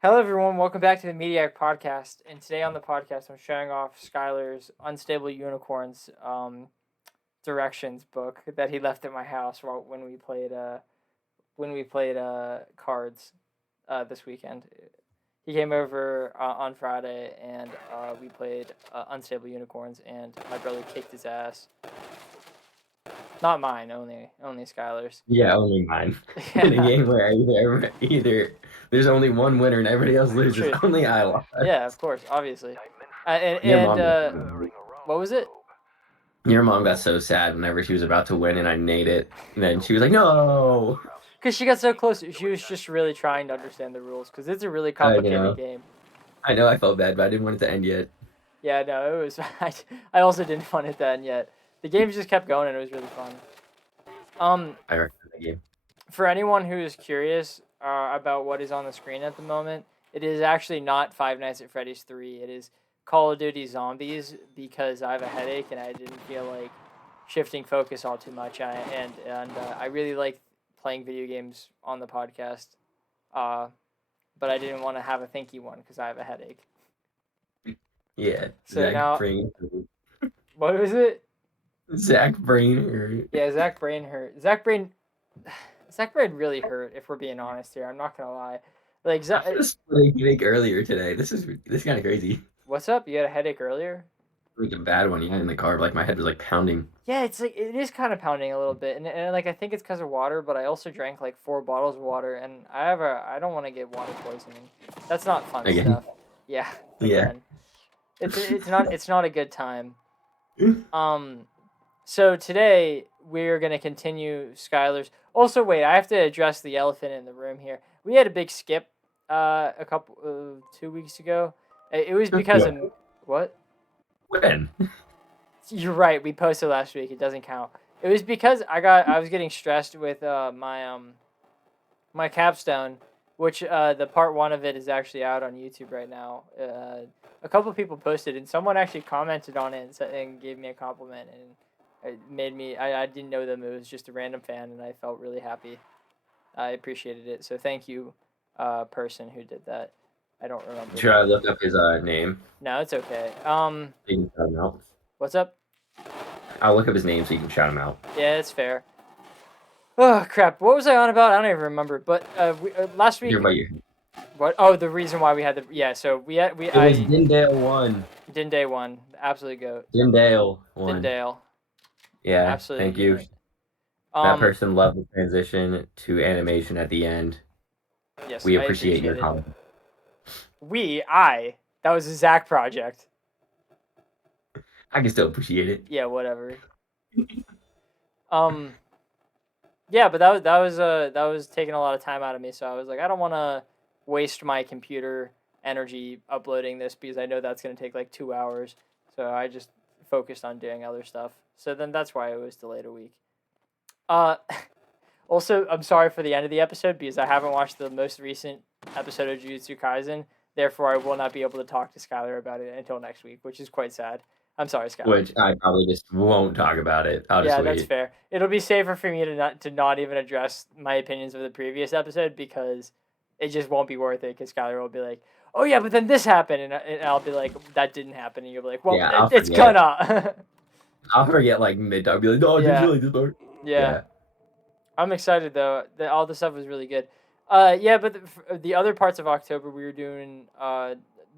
Hello, everyone. Welcome back to the Mediak podcast. And today on the podcast, I'm showing off Skylar's Unstable Unicorns directions book that he left at my house when we played cards this weekend. He came over on Friday and we played Unstable Unicorns, and my brother kicked his ass. Not mine, only Skylar's. Yeah, only mine. In a Yeah, game where either there's only one winner and everybody else loses, true. only I lost. Yeah, of course, obviously. And Your and mom got what was it? your mom got so sad whenever she was about to win and I made it. And then she was like, "No." Because she got so close. She was just really trying to understand the rules because it's a really I complicated know. game. I know I felt bad, but I didn't want it to end yet. Yeah, no, it was. I also didn't want it then yet. The game just kept going and it was really fun. I recommend the game. For anyone who is curious about what is on the screen at the moment, it is actually not Five Nights at Freddy's 3. It is Call of Duty Zombies because I have a headache and I didn't feel like shifting focus all too much. I really like playing video games on the podcast, but I didn't want to have a thinky one because I have a headache. Yeah. So Zach now, Brain. what was it? Zach Brain. Yeah, Zach Brain hurt. Zach Brain really hurt. If we're being honest here, I'm not gonna lie. Like, I had a split headache earlier today. This is kind of crazy. what's up? You had a headache earlier? Like a bad one. Yeah, in the car. Like my head was like pounding. Yeah, it's like it is kind of pounding a little bit, and like I think it's because of water. But I also drank like 4 bottles of water, and I don't want to get water poisoning. That's not fun Again. stuff. Yeah, Yeah. again, it's not a good time. So today we're gonna continue Skylar's. Also, wait, I have to address the elephant in the room here. We had a big skip, a couple 2 weeks ago. It was because of what? When? You're right. We posted last week. It doesn't count. It was because I was getting stressed with my capstone, which the part one of it is actually out on YouTube right now. A couple of people posted, and someone actually commented on it and gave me a compliment, and it made me. I didn't know them. It was just a random fan, and I felt really happy. I appreciated it. So thank you, person who did that. I don't remember. Should I look up his name? No, it's okay. So you can shout him out. What's up? I'll look up his name so you can shout him out. Yeah, it's fair. Oh crap! What was I on about? I don't even remember. But last week. Hear about you. What? Oh, the reason why we had the So we had It was Dindale won. Dindale won. Absolute goat. Dindale won. Dindale. Yeah. Absolutely. Thank you. That person loved the transition to animation at the end. Yes, we appreciate your comment. That was a Zach project. I can still appreciate it. Yeah, whatever. Yeah, but that was taking a lot of time out of me, so I was like, I don't want to waste my computer energy uploading this because I know that's going to take like 2 hours. So I just focused on doing other stuff. So then that's why it was delayed a week. Also, I'm sorry for the end of the episode because I haven't watched the most recent episode of Jujutsu Kaisen. Therefore, I will not be able to talk to Skylar about it until next week, which is quite sad. I'm sorry, Skylar. Which I probably just won't talk about it. I'll just yeah, wait. That's fair. It'll be safer for me to not even address my opinions of the previous episode because it just won't be worth it because Skylar will be like, oh yeah, but then this happened, and I'll be like, that didn't happen, and you'll be like, well, yeah, it's gonna. I'll forget like mid. I'll be like, no, I didn't like this part. Yeah. I'm excited though. All the stuff was really good. Yeah, but the other parts of October we were doing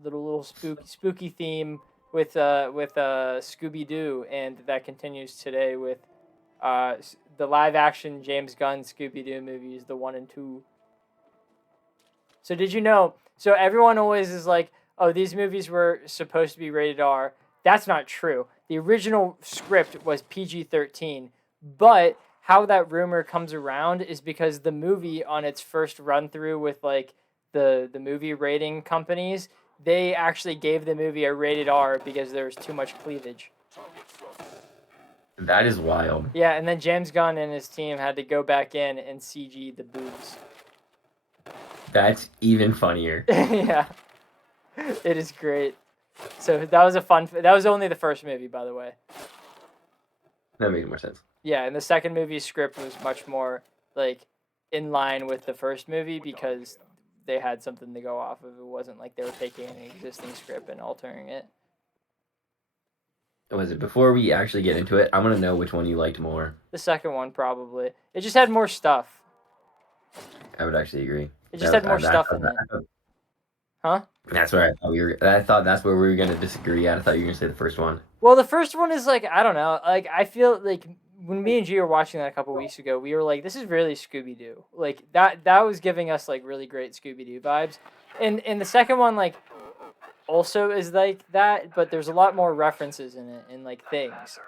little spooky theme with Scooby Doo, and that continues today with the live action James Gunn Scooby Doo movies, the 1 and 2. So did you know? So everyone always is like, oh, these movies were supposed to be rated R. That's not true. The original script was PG-13, but how that rumor comes around is because the movie on its first run through with like the movie rating companies, they actually gave the movie a rated R because there was too much cleavage. That is wild. Yeah, and then James Gunn and his team had to go back in and CG the boobs. That's even funnier. Yeah. It is great. So that was only the first movie, by the way. That made more sense. Yeah, and the second movie's script was much more like in line with the first movie because they had something to go off of. It wasn't like they were taking an existing script and altering it. Was it before we actually get into it? I want to know which one you liked more. The second one probably. It just had more stuff. I would actually agree. It just had more stuff in it. Huh? That's where I thought we were. I thought that's where we were gonna disagree. I thought you were gonna say the first one. Well, the first one is like, I don't know. Like, I feel like when me and G were watching that a couple weeks ago, we were like, this is really Scooby Doo. Like that was giving us like really great Scooby Doo vibes. And the second one like also is like that, but there's a lot more references in it and like things.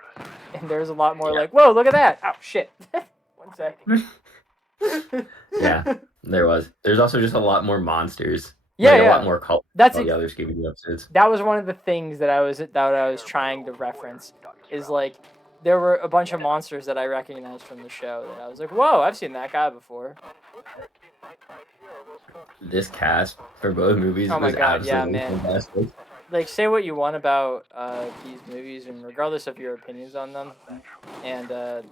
And there's a lot more like, whoa, look at that. Oh shit. 1 second. Yeah, there was. There's also just a lot more monsters. Yeah, like, yeah. a lot more color. That's the other Scooby Doo episodes. That was one of the things that I was trying to reference. Is like there were a bunch of monsters that I recognized from the show that I was like, whoa, I've seen that guy before. This cast for both movies was absolutely fantastic. Like, say what you want about these movies, and regardless of your opinions on them, and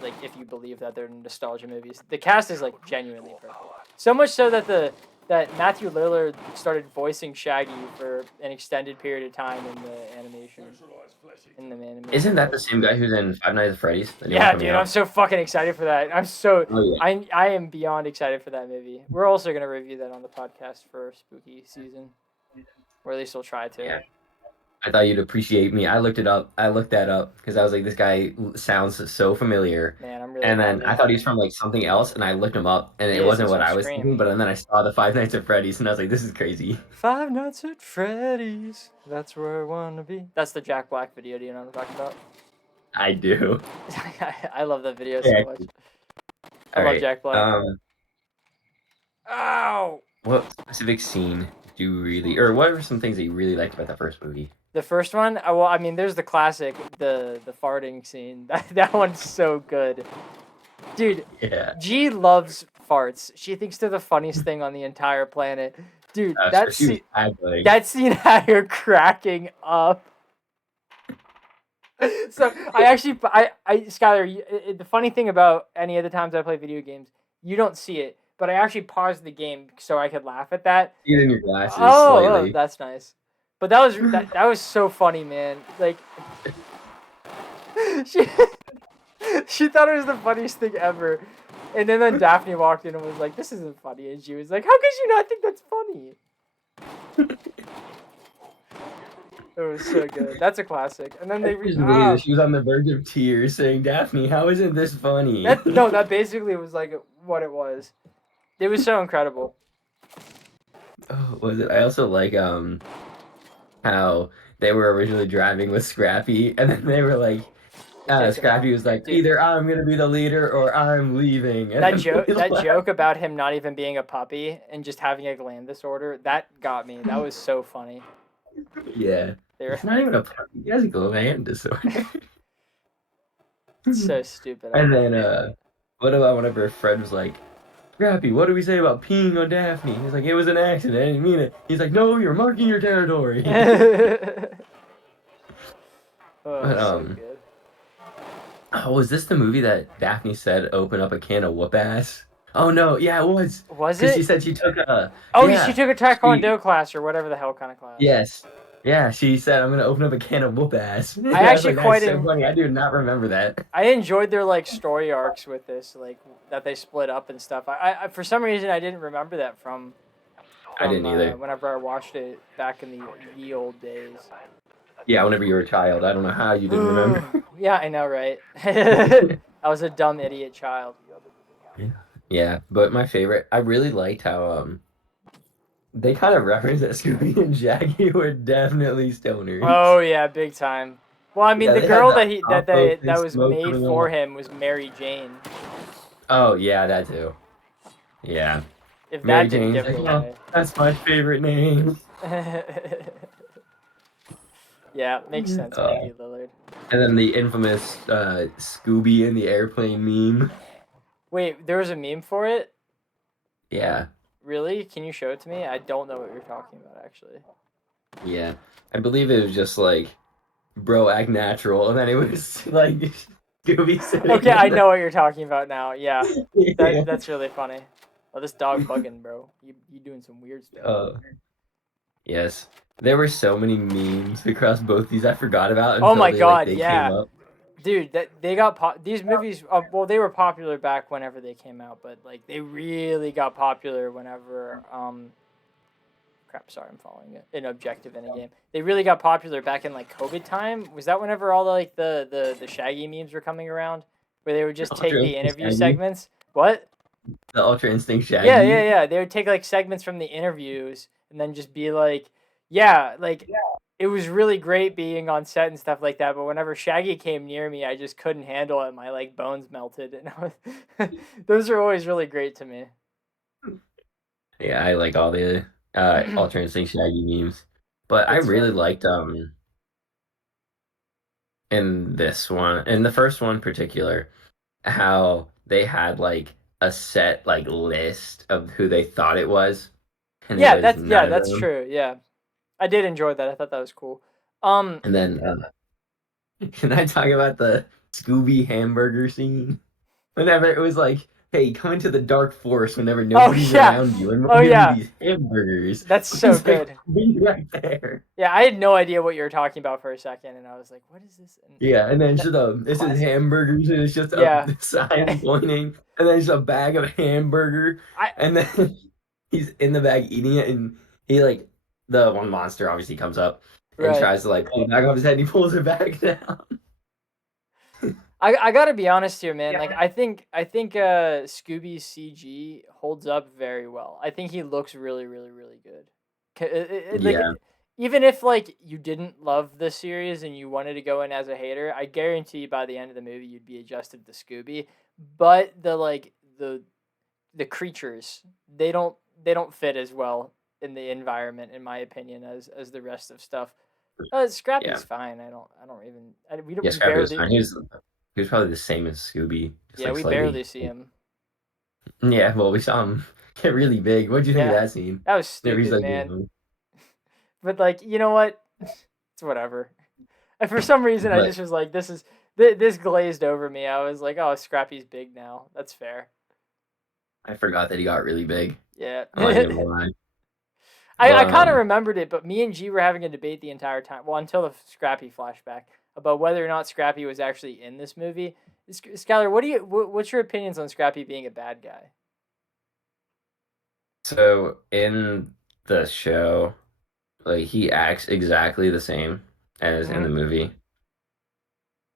like if you believe that they're nostalgia movies, the cast is like genuinely perfect. So much so that Matthew Lillard started voicing Shaggy for an extended period of time in the animation. Isn't that the same guy who's in Five Nights at Freddy's? Yeah, dude, I'm so fucking excited for that. Oh, yeah. I am beyond excited for that movie. We're also gonna review that on the podcast for spooky season, or at least we'll try to. Yeah. I thought you'd appreciate me. I looked that up because I was like, this guy sounds so familiar. Man, I'm really. And then I thought he was from like something else, and I looked him up, and it wasn't what I was thinking. But then I saw the Five Nights at Freddy's, and I was like, this is crazy. Five Nights at Freddy's, that's where I wanna be. That's the Jack Black video. Do you know what I'm talking about? I do. I love that video so much. I love Jack Black. Ow! What specific scene do you really, or what were some things that you really liked about that first movie? The first one? Well, I mean, there's the classic, the farting scene. That one's so good. Dude, yeah. G loves farts. She thinks they're the funniest thing on the entire planet. Dude, that scene had her cracking up. So, Skylar, the funny thing about any of the times I play video games, you don't see it, but I actually paused the game so I could laugh at that. See it in your glasses slightly. Oh, that's nice. But that was so funny, man. Like, she thought it was the funniest thing ever. And then Daphne walked in and was like, this isn't funny. And she was like, how could you not think that's funny? It was so good. That's a classic. And then she was on the verge of tears saying, Daphne, how isn't this funny? That basically was like what it was. It was so incredible. Oh, was it? I also like how they were originally driving with Scrappy, and then they were like, Scrappy was like, either I'm gonna be the leader or I'm leaving. And that joke about him not even being a puppy and just having a gland disorder, that got me. That was so funny. Yeah. It's not even a puppy. He has a gland disorder. It's so stupid. And then what about whenever Fred was like, Scrappy, what do we say about peeing on Daphne? He's like, it was an accident, I didn't mean it. He's like, no, you're marking your territory. So good. Oh, was this the movie that Daphne said open up a can of whoop ass? Oh no, yeah, it was. Was it? Because she said she took a. She took a Taekwondo class or whatever the hell kind of class. Yes. Yeah, she said, I'm going to open up a can of whoop ass. I actually quite so funny. I do not remember that. I enjoyed their like story arcs with this, like that they split up and stuff. I for some reason I didn't remember that from I didn't either. Whenever I watched it back in the old days. Yeah, whenever you were a child. I don't know how you didn't remember. Yeah, I know, right? I was a dumb idiot child. Yeah, but my favorite, I really liked how they kind of referenced that Scooby and Shaggy were definitely stoners. Oh yeah, big time. Well, I mean, the girl that was made for him was Mary Jane. Oh yeah, that too. Yeah. If Mary that didn't give it away. That's my favorite name. Yeah, makes sense. Maggie Lillard. And then the infamous Scooby in the airplane meme. Wait, there was a meme for it? Yeah. Really? Can you show it to me? I don't know what you're talking about, actually. Yeah. I believe it was just like, bro, act natural. And then it was like Scooby sitting Okay, I know what you're talking about now. Yeah. That's really funny. Oh, this dog bugging, bro. You doing some weird stuff. Yes. There were so many memes across both these I forgot about Oh until my god, they came yeah. up. Dude, that they got these movies. Well, they were popular back whenever they came out, but like they really got popular whenever crap. Sorry, I'm following an objective in a game. They really got popular back in like COVID time. Was that whenever all the Shaggy memes were coming around, where they would just take Ultra the Instinct interview Shaggy. segments? What? The Ultra Instinct Yeah, yeah, Shaggy. yeah. They would take like segments from the interviews and then just be like, yeah, like it was really great being on set and stuff like that. But whenever Shaggy came near me, I just couldn't handle it. My like bones melted, and those are always really great to me. Yeah, I like all the Ultra Instinct Shaggy memes. But I It's really funny. liked in this one, in the first one in particular, how they had like a set like list of who they thought it was, and it Yeah, was none of that's them. true. Yeah, I did enjoy that. I thought that was cool. Um, And then can I talk about the Scooby hamburger scene? Whenever it was like, hey, come into the dark forest whenever oh nobody's yeah, around you, and oh we'll give you yeah, these hamburgers. that's so It's like good. right there. Yeah, I had no idea what you were talking about for a second, and I was like, "What is this?" And Yeah, and then that, just this is classic. hamburgers, and it's just a Yeah, sign pointing, and then just a bag of hamburger, I and then he's in the bag eating it, and he like the one monster obviously comes up and right. tries to like pull it back off his head, and he pulls it back down. I gotta be honest here, man. Like I think Scooby's CG holds up very well. I think he looks really really really good. Yeah, Even if like you didn't love the series and you wanted to go in as a hater, I guarantee you by the end of the movie you'd be adjusted to Scooby. But the creatures they don't fit as well in the environment in my opinion as the rest of stuff. yeah, Scrappy's fine. I don't even we don't yeah. we Scrappy was barely fine. He was probably the same as Scooby, just yeah like we slightly. barely see him. Yeah, well, we saw him get really big. What do you think of Yeah, that scene? that was Whenever he's stupid, like, man. But like, you know what? It's whatever. And for some reason, I but just was like, this glazed over me. I was like, oh, Scrappy's big now. That's fair. I forgot that he got really big. Yeah. I'm not even gonna lie. I But kind of remembered it, but me and G were having a debate the entire time. Well, until the Scrappy flashback about whether or not Scrappy was actually in this movie. Skylar, what's your opinions on Scrappy being a bad guy? so in the show, like he acts exactly the same as in Hmm. the movie.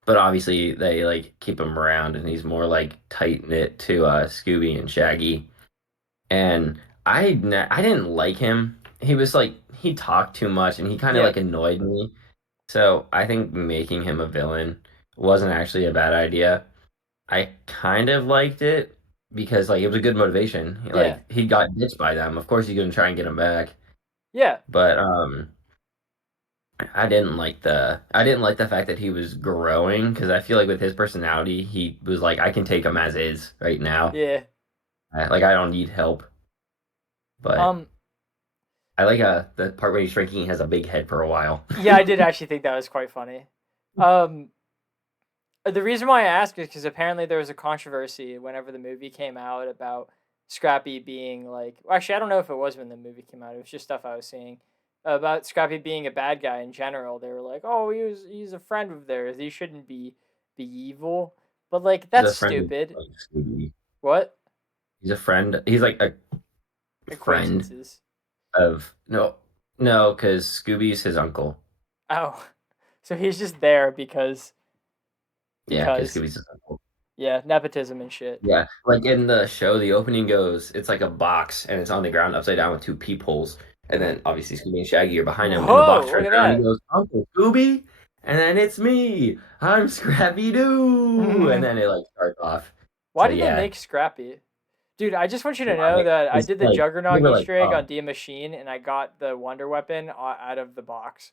But obviously they like keep him around and he's more like tight knit to Scooby and Shaggy. And I didn't like him. He was like he talked too much and he kind of Yeah. like annoyed me. So I think making him a villain wasn't actually a bad idea. I kind of liked it because like it was a good motivation. Yeah. Like he got ditched by them. Of course he's gonna try and get him back. Yeah. But I didn't like the fact that he was growing because I feel like with his personality he was like I can take him as is right now. Yeah. Like I don't need help. But Um. I like the part where he's shrinking. He has a big head for a while. Yeah, I did actually think that was quite funny. Um. The reason why I ask is because apparently there was a controversy whenever the movie came out about Scrappy being like. Well, actually, I don't know if it was when the movie came out. It was just stuff I was seeing about Scrappy being a bad guy in general. They were like, "Oh, he's a friend of theirs. He shouldn't be evil." But like, He's that's a friend of stupid. like, Scooby. What? He's a friend. He's like a friend Acquaintances. of no, because Scooby's his uncle. Oh, so he's just there Yeah, because because Scooby's his uncle. yeah, nepotism and shit. Yeah, like in the show, the opening goes, it's like a box and it's on the ground upside down with two peepholes. And Hmm. then obviously Scooby and Shaggy are behind him, and the box Whoa! Look turns at around and he that. goes, Uncle Scooby? And then it's me. I'm Scrappy Doo. And then it like starts off. Why So did they yeah. make Scrappy? Dude, I just want you to know Why? that I It's did the like they Juggernaut were like, Easter egg on oh, D Machine and I got the Wonder Weapon out of the box.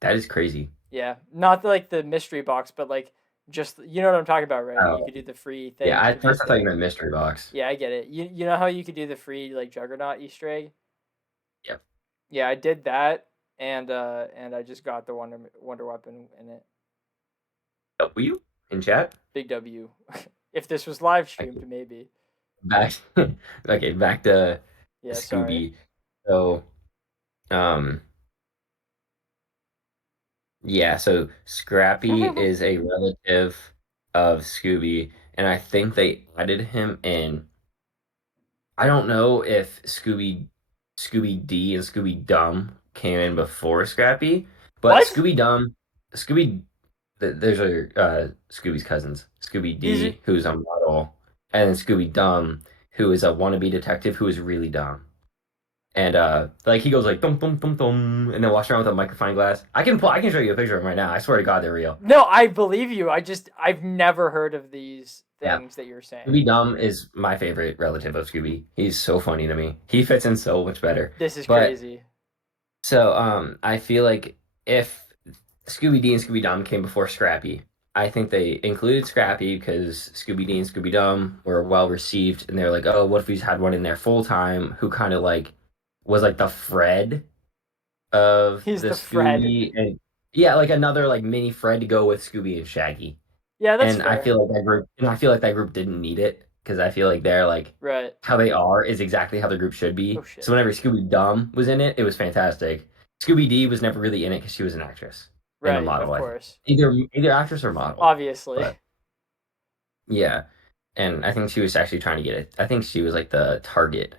that is crazy. Yeah, not like the mystery box, but like just you know what I'm talking about, right? You Oh. could do the free Yeah, thing to at first get I thought you the. meant mystery box. Yeah, I get it. You know how you could do the free like Juggernaut Easter egg? Yep. Yeah, I did that, and I just got the Wonder Weapon in it. W in chat? Big W. If this was live I streamed, maybe. back okay, back to Yeah, sorry. Scooby. So, um, yeah, so Scrappy is a relative of Scooby, and I think they added him in. I don't know if Scooby D and Scooby Dum came in before Scrappy, but What? Scooby Dum, Scooby, there's a Scooby's cousins, Scooby These are D, who's a model, and then Scooby Dum, who is a wannabe detective who is really dumb. And like he goes like dum dum dum dum, and then walks around with a microphone glass. I can show you a picture of him right now. I swear to God, they're real. no, I believe you. I've never heard of these Yeah, things that you're saying. Scooby Dum is my favorite relative of Scooby. He's so funny to me. He fits in so much better. This is But crazy. so I feel like if Scooby D and Scooby Dum came before Scrappy, I think they included Scrappy because Scooby D and Scooby Dum were well received, and they're like, oh, what if we just had one in there full time who kind of like was like the Fred of He's the the Fred. Scooby, and yeah, like another like mini Fred to go with Scooby and Shaggy. Yeah, that's And I fair. feel like that group didn't need it because I feel like they're like Right. how they are is exactly how the group should Oh be. So shit. whenever Scooby Dum was in it, it was fantastic. Scooby D was never really in it because she was an actress and a Right, of model, I think. course. Either actress or model. Obviously. But yeah. And I think she was actually trying to get it. I think she was like the target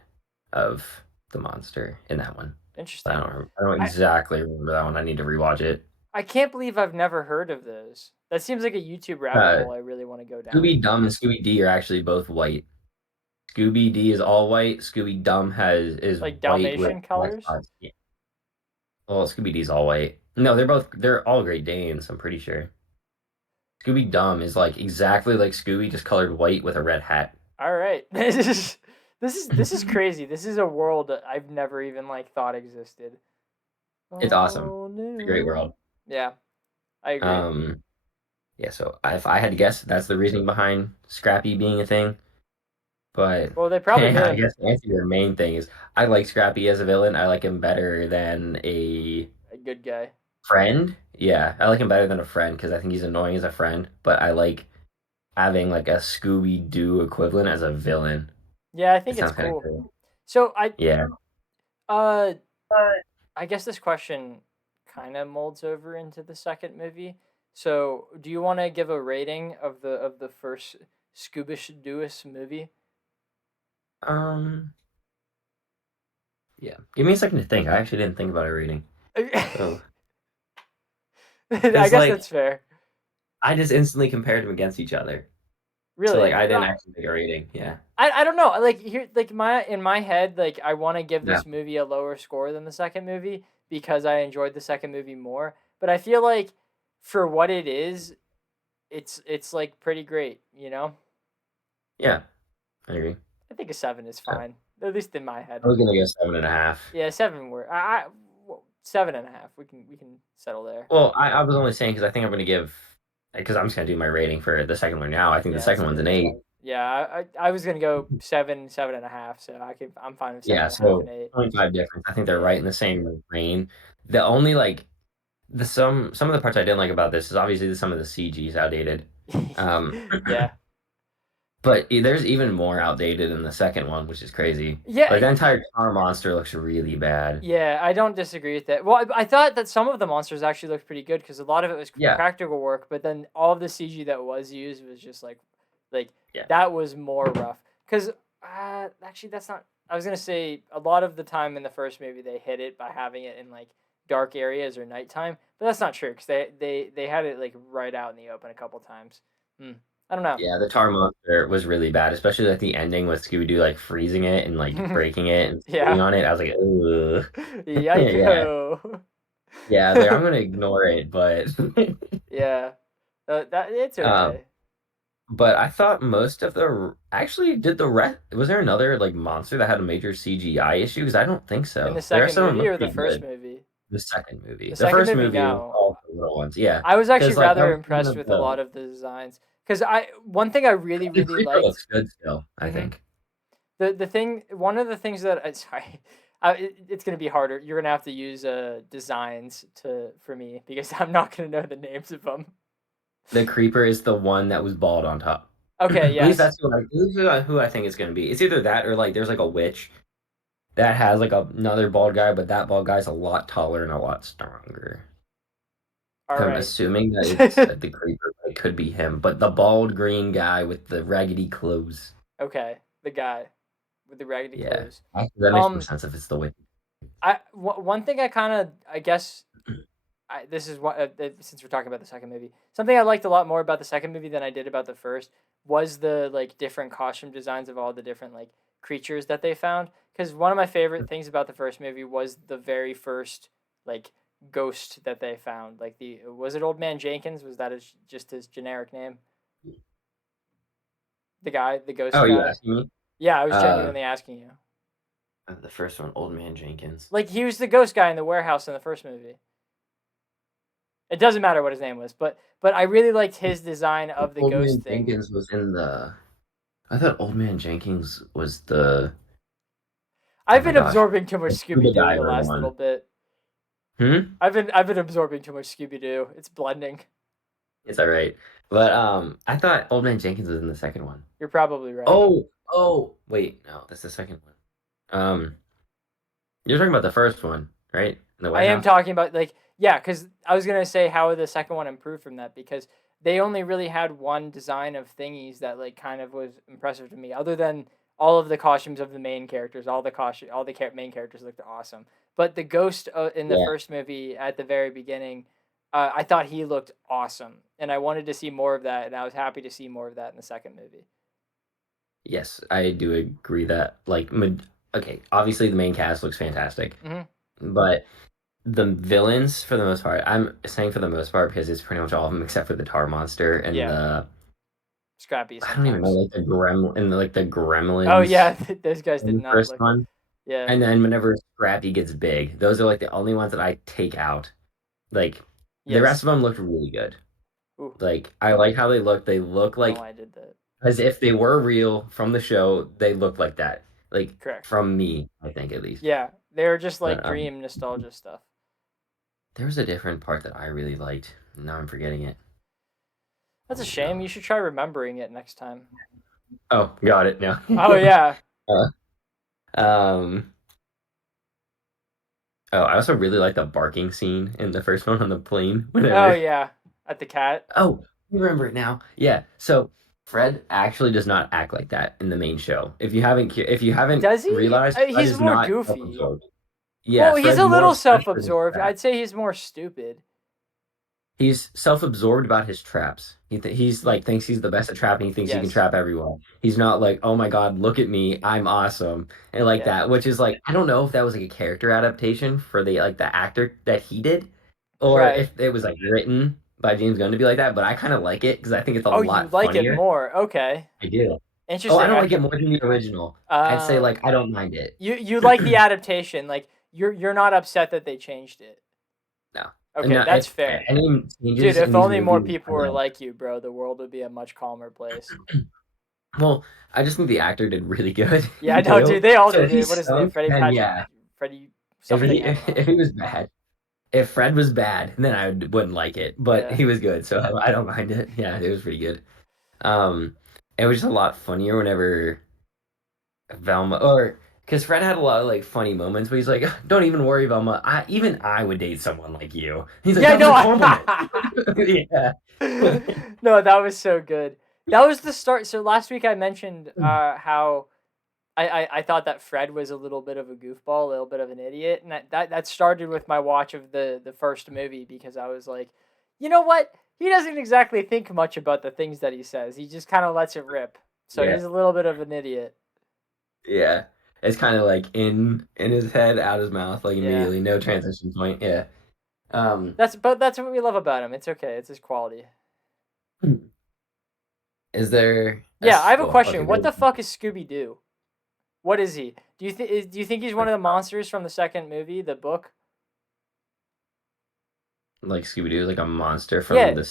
of the monster in that one. Interesting. I don't I exactly remember that one. I need to rewatch it. I can't believe I've never heard of those. That seems like a YouTube rabbit Uh, hole I really want to go down. Scooby Dum and Scooby D are actually both white. Scooby D is all white. Scooby Dum is Like white with Dalmatian black colors? spots. Yeah. Well, Scooby D's all white. No, they're all Great Danes, I'm pretty sure. Scooby Dum is like exactly like Scooby, just colored white with a red hat. All right. This is crazy. This is a world that I've never even like thought existed. It's awesome. Oh It's a great no. world. Yeah, I agree. Um, yeah, so if I had to guess, that's the reasoning behind Scrappy being a thing. But Well, they probably made I him guess the answer to your main thing is I like Scrappy as a villain. I like him better than a a good guy. friend. Yeah, I like him better than a friend because I think he's annoying as a friend. But I like having like a Scooby Doo equivalent as a villain. Yeah, I It think it's sounds kind of cool. cool. So Yeah. uh I guess this question kind of molds over into the second movie. So, do you want to give a rating of the first Scoobish Dooish movie? Um. Yeah. Give me a second to think. I actually didn't think about a rating. So, I because guess like that's fair. I just instantly compared them against each other. So like Really, I didn't actually make a rating. Yeah. I don't know. Like here, like my in my head, like I want to give Yeah. this movie a lower score than the second movie because I enjoyed the second movie more. But I feel like for what it is, it's like pretty great. You know, Yeah. I agree. I think a 7 is So fine, at least in my head. I was gonna go 7.5. Yeah, 7. Well, 7.5. We can settle there. Well, I was only saying because I think I'm gonna give because I'm just gonna do my rating for the second one now. I think the Yeah, that's second a one's good an one. 8. Yeah, I was gonna go 7, 7.5. So I'm fine with seven Yeah, and a half so and 8. 25 difference. I think they're Yeah. right in the same range. The only like the some of the parts I didn't like about this is obviously some of the CG is outdated. Um, Yeah. but there's even more outdated in the second one, which is crazy. Yeah. Like the entire car monster looks really bad. Yeah, I don't disagree with that. Well, I thought that some of the monsters actually looked pretty good because a lot of it was Yeah, practical work, but then all of the CG that was used was just like yeah, that was more rough. Because actually, that's not. I was gonna say a lot of the time in the first movie they hit it by having it in like dark areas or nighttime, but that's not true because they had it like right out in the open a couple times. Hmm. I don't know. yeah. The tar monster was really bad, especially at the ending with Scooby Doo like freezing it and like breaking it and spitting Yeah. on it. I was like, ugh. Yeah, Yiko. yeah. There, I'm gonna ignore it, but Yeah. That it's um, okay. but I thought most of the actually did the rest. Was there another like monster that had a major CGI issue? Because I don't think In the so. The rest second of them movie look or the pretty first good. movie? The second movie. The The second first movie, movie was no. all the little ones. Yeah, I was actually because like that rather was one impressed of with a lot the of the designs because I one thing I really the really creeper liked. looks good still. I Hmm. think. The thing one of the things that I sorry, it's gonna be harder. You're gonna have to use designs to for me because I'm not gonna know the names of them. The creeper is the one that was bald on top. Okay, At least yes. that's who I think it's gonna be. It's either that or like there's like a witch that has like another bald guy, but that bald guy's a lot taller and a lot stronger. All I'm right. assuming that it's the creeper. It could be him, but the bald green guy with the raggedy clothes. Okay, the guy with the raggedy Yeah, clothes. actually, that makes more Um, sense if it's the witch. one thing I kind of, I guess, this is what since we're talking about the second movie, something I liked a lot more about the second movie than I did about the first was the like different costume designs of all the different like creatures that they found. Because one of my favorite things about the first movie was the very first like ghost that they found. Like the was it Old Man Jenkins? Was that just his generic name? The guy, the ghost Oh, you guy. asking me? Yeah, I was Uh, genuinely asking you. the first one, Old Man Jenkins. Like he was the ghost guy in the warehouse in the first movie. It doesn't matter what his name was, but I really liked his design of the Old ghost Man thing. Jenkins was in the. I thought Old Man Jenkins was the. Oh I've my been gosh, absorbing too much the Scooby scuba Doo the diver last little one. bit. Hmm. I've been absorbing too much Scooby Doo. It's blending. It's all right, but I thought Old Man Jenkins was in the second one. You're probably right. Oh, wait, no, that's the second one. You're talking about the first one, right? In the I am warehouse. talking about like yeah, because I was gonna say how the second one improved from that because they only really had one design of thingies that like kind of was impressive to me. Other than all of the costumes of the main characters, all the main characters looked awesome. But the ghost in the Yeah. first movie at the very beginning, I thought he looked awesome, and I wanted to see more of that, and I was happy to see more of that in the second movie. Yes, I do agree that okay, obviously the main cast looks fantastic, Hmm. but the villains for the most part, I'm saying for the most part because it's pretty much all of them except for the tar monster and Yeah, the scrappy I don't even know sometimes. like the Oh yeah, gremlins those guys in did the not first look. one. Yeah. And then whenever Scrappy gets big, those are like the only ones that I take out. Like the rest Yes. of them looked really good. Ooh, Like I like how they look. They look I don't know like why I did that. as if they were real from the show. They look like that. Like Correct. from me, I think at least. Yeah, they were just like But dream nostalgia stuff. there was a different part that I really liked. Now I'm forgetting it. That's a Oh shame. no. You should try remembering it next time. Oh, got it now. Oh yeah. uh, um. Oh, I also really like the barking scene in the first one on the plane. Oh Whenever yeah. At the cat. Oh, I remember it now. Yeah. So Fred actually does not act like that in the main show. If you haven't Does he? realized, Fred He's is more not goofy. self-absorbed. Yeah, Well, he's Fred's a more little obsessed with his self-absorbed. I'd traps. say he's more stupid. He's self-absorbed about his traps. He's He, like thinks he's the best at trapping. He thinks he can yes. trap everyone. He's not like, oh my God, look at me, I'm awesome, and like Yeah. that. Which is like, I don't know if that was like a character adaptation for the actor that he did, or Right. if it was like written by James Gunn to be like that. But I kind of like it because I think it's a Oh, you lot like it funnier. more? Okay. I do. Oh, I Interesting. don't like it more than the original. I'd say Uh, like I don't mind it. you like the adaptation? Like you're not upset that they changed it. No, and Okay, no, that's if fair. any Dude, changes in if these only more movies, I people were like. like you, bro, the world would be a much calmer place. Well, I just think the actor did really good Yeah, I know, dude. too. They all So did if he it. What is his name? stunk, then yeah. Freddie If something. he I don't know. if he was bad, if Fred was bad, then I wouldn't like it. But Yeah. he was good, so I don't mind it. Yeah, it was pretty good. Um, it was just a lot funnier whenever Velma or because Fred had a lot of like funny moments where he's like, "Don't even worry, Velma. I would date someone like you." He's like, Yeah, "That was no. a compliment." Yeah. No, that was so good. That was the start. So last week I mentioned how I thought that Fred was a little bit of a goofball, a little bit of an idiot, and that started with my watch of the first movie because I was like, you know what? He doesn't exactly think much about the things that he says. He just kind of lets it rip. So Yeah. he's a little bit of an idiot. Yeah. It's kind of like in his head, out his mouth, like Yeah. immediately, no transition point. Yeah. Um, That's what we love about him. It's okay. It's his quality. is there Yeah, I have a well, okay, question. What the fuck is Scooby Doo? What is he? Do you think he's one of the monsters from the second movie, the book? like Scooby Doo is like a monster Yeah, from the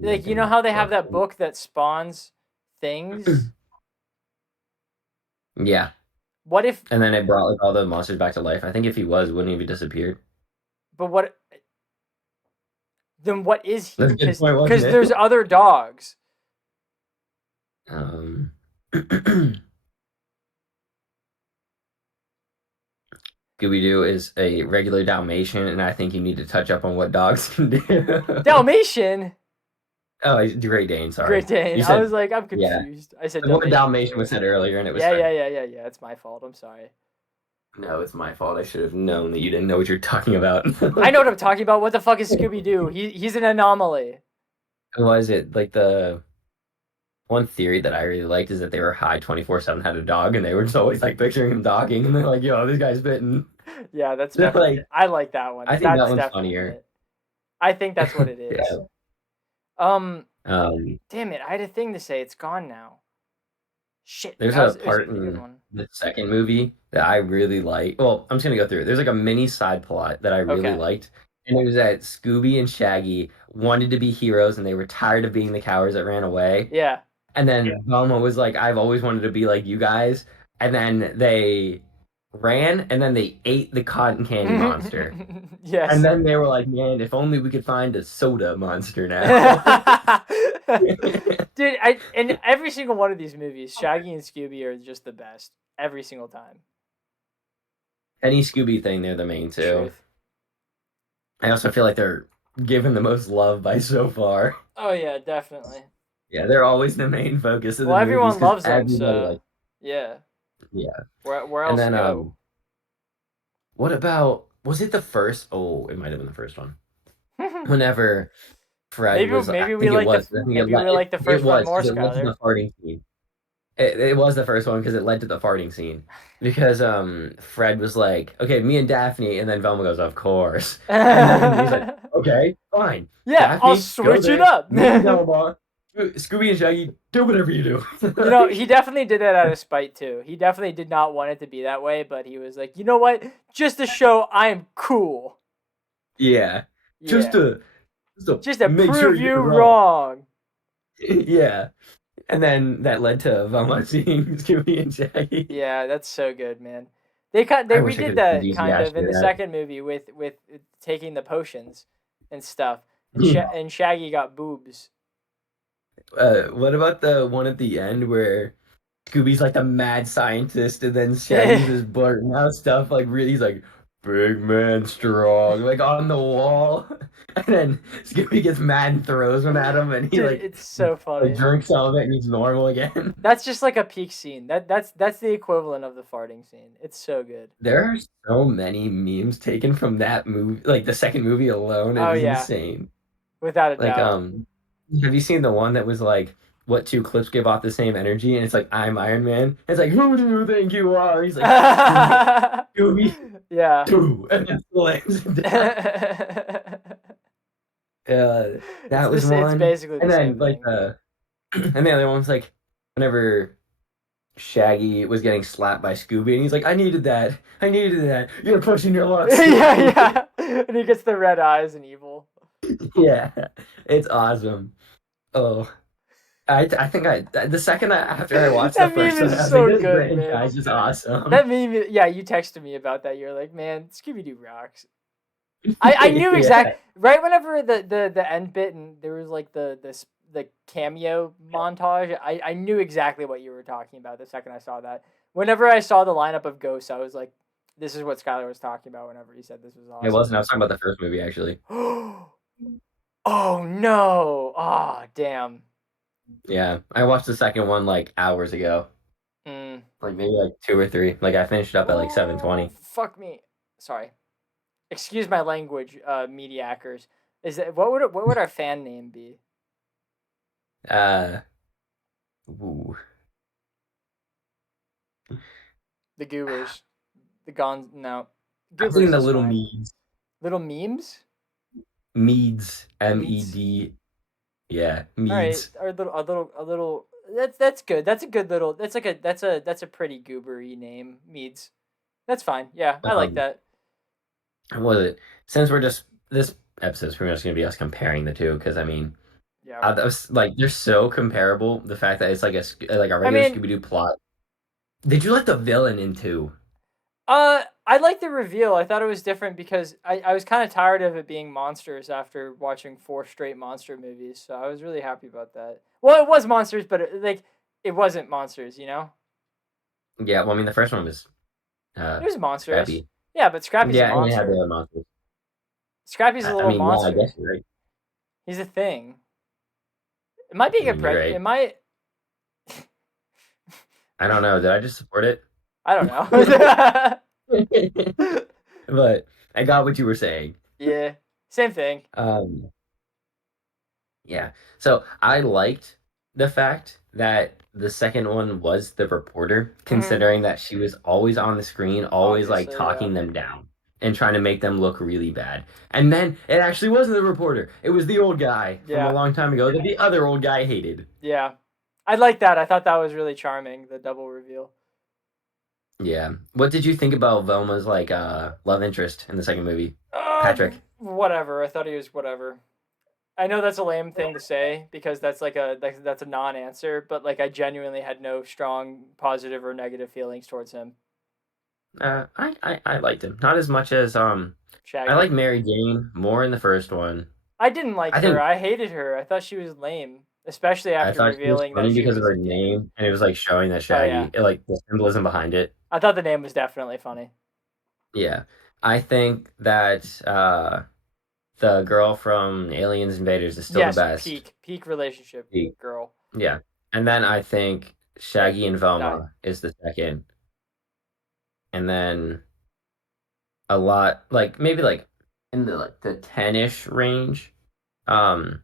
like you know second how they have book. that book that spawns things? Yeah. What if And then it brought like all the monsters back to life. I think if he was, wouldn't he have disappeared? but what then what is he? That's a good Cuz point, wasn't cuz it? there's other dogs. Um, Scooby Doo is a regular Dalmatian, and I think you need to touch up on what dogs can do. Dalmatian. Oh, Great Dane. Sorry, Great Dane. you I said was like, I'm yeah. confused. I said The word Dalmatian Dalmatian before. was said earlier, and it was Yeah, fine. yeah, yeah, yeah, yeah. It's my fault. I'm sorry. No, it's my fault. I should have known that you didn't know what you're talking about. I know what I'm talking about. What the fuck is Scooby Doo? He's an anomaly. Was it like the one theory that I really liked is that they were high 24/7 had a dog, and they were just always like picturing him dogging, and they're like, "Yo, this guy's bitten." Yeah, that's They're definitely. like, I like that one. I think that That's one's definitely funnier. it. I think that's what it is. Yeah. Um, Um, damn it! I had a thing to say. It's gone now. Shit. there's That a was. It was a part pretty good in one. the second movie that I really like. Well, I'm just gonna go through it. There's like a mini side plot that I really Okay. liked, and it was that Scooby and Shaggy wanted to be heroes, and they were tired of being the cowards that ran away. Yeah. And then Velma was like, I've always wanted to be like you guys. And then they ran and then they ate the cotton candy monster. And Yes. then they were like, man, if only we could find a soda monster Dude, now. I in every single one of these movies, Shaggy and Scooby are just the best every single time. Any Scooby thing, they're the main two. Truth. I also feel like they're given the most love by so far. Oh yeah, definitely. Yeah, they're always the main focus of the Well, movies everyone because loves them, everybody so like, yeah. yeah. Where And else then go? what about was it the first? Oh, it might have been the first one. Whenever Fred was, I Maybe we think it like was. I think maybe we like the it first one was more, because it led to Skylar. the farting scene. It was the first one because it led to the farting scene. Because Fred was like, "Okay, me and Daphne," and then Velma goes, "Of course," and then he's like, "Okay, fine, Yeah, I'll Daphne, go switch it there. up. Me and Velma, Scooby and Shaggy, do whatever you do." You know, he definitely did that out of spite too. He definitely did not want it to be that way, but he was like, you know what? Just to show I'm cool. Yeah, just Yeah. to just to Just to make sure prove you're you wrong. wrong. Yeah, and then that led to Velma seeing Scooby and Shaggy. Yeah, that's so good, man. They I wish I redid could have that CG'd kind of in the that. second movie with taking the potions and stuff. And Shaggy got boobs. What about the one at the end where Scooby's like the mad scientist, and then Shaggy's just blurting out stuff like really, he's like, "Big man strong," like on the wall, and then Scooby gets mad and throws one at him, and he Dude, it's so like funny. drinks some of it, and he's normal again. That's just like a peak scene. That's the equivalent of the farting scene. It's so good. There are so many memes taken from that movie, like the second movie alone. It Oh is yeah, insane. without a Like, doubt. have you seen the one that was like, what two clips give off the same energy? And it's like, I'm Iron Man. It's like, who do you think you are? He's like, Scooby, Scooby, Yeah. two, and then slams it down. That was It's one. basically the And same then like thing. and the other one's like, whenever Shaggy was getting slapped by Scooby, and he's like, I needed that. I needed that. You're pushing your luck, Scooby. Yeah, yeah. And he gets the red eyes and evil. Yeah, it's awesome. Oh. I think the second after I watched the That meme first one, is I was like, so this good, man. franchise is awesome. That meme, yeah, you texted me about that. You're like, man, Scooby Doo rocks. I knew Yeah. exact right whenever the end bit and there was like the cameo montage. I knew exactly what you were talking about the second I saw that. Whenever I saw the lineup of ghosts, I was like, this is what Skylar was talking about. Whenever he said this was It awesome. wasn't. I was talking about the first movie, actually. Oh no! Ah, damn. Yeah. I watched the second one like hours ago. Mm. Like maybe like two or three. Like I finished it up at like 7:20. Fuck me. Sorry. Excuse my language, Mediakers. Is that what would our fan name be? Uh, ooh. The Goobers. The Gon no. I was thinking Goobers the is Little fine. Meads. Little memes? Meads. Meads. MED. Yeah, All right, Meads. or a little. That's good. That's a good little. That's a pretty goobery name. Meads. That's fine. Yeah, I like Um, that. what was it? Since we're just this episode's pretty much gonna be us comparing the two, because I mean, Yeah. that was like they're so comparable. The fact that it's like a I regular mean, Scooby Doo plot. Did you like the villain in two? I like the reveal. I thought it was different because I was kind of tired of it being monsters after watching 4 straight monster movies. So I was really happy about that. Well, it was monsters, but like it wasn't monsters, you know. Yeah, well, I mean, the first one was It was monstrous. Scrappy. Yeah, but Scrappy's a Yeah, and it had the monster. other monsters. Scrappy's a I little mean, yeah, I monster. guess you're right. He's a thing. It might be I a mean, you're pred. It right. might. I don't know. Did I just support it? I don't know. But I got what you were saying. Yeah, same thing. Um, yeah. So I liked the fact that the second one was the reporter, Hmm. considering that she was always on the screen, always like Obviously, yeah, talking them down and trying to make them look really bad. And then it actually wasn't the reporter. It was the old guy from a yeah, long time ago that the other old guy hated. yeah. I like that. I thought that was really charming. The double reveal. Yeah. What did you think about Velma's like love interest in the second movie? Patrick. Whatever. I thought he was whatever. I know that's a lame thing to say because that's a non-answer, but like I genuinely had no strong positive or negative feelings towards him. I liked him. Not as much as I Shaggy. like Mary Jane more in the first one. I didn't like I her. think I hated her. I thought she was lame, especially I after thought she was revealing that funny she because of was her a demon. name and it was like showing that Oh yeah, like the symbolism behind it. I thought the name was definitely funny. Yeah. I think that the girl from Aliens Invaders is still the Yes, best. peak relationship The- girl. Yeah. And then I think That Shaggy and died. Velma is the second. And then a lot like maybe like in the like the 10-ish range. Um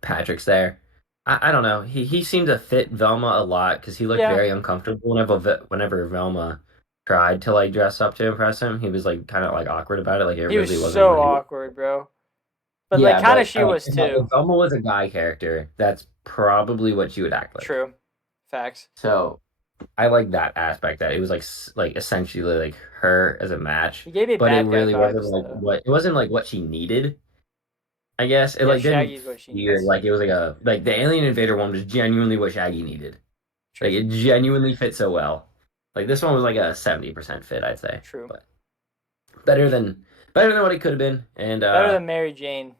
Patrick's there. I don't know. He seemed to fit Velma a lot because he looked Yeah, very uncomfortable whenever Velma tried to like dress up to impress him. He was like kind of like awkward about it. Like it he was really wasn't so what he. awkward, bro. But like, Yeah, kind of but she was if too. Velma was a guy character, that's probably what you would act like. True, facts. So I like that aspect that it was like like essentially like her as a match, He gave me but it bad guy really wasn't vibes like though. what it wasn't like what she needed. I guess it Yeah, like didn't Shaggy's what she feel needs. like it was like a like the Alien Invader one was genuinely what Shaggy needed. Like True, it genuinely fit so well. Like this one was like a 70% fit, I'd say. true. But better than better than what it could have been. And Better than Mary Jane.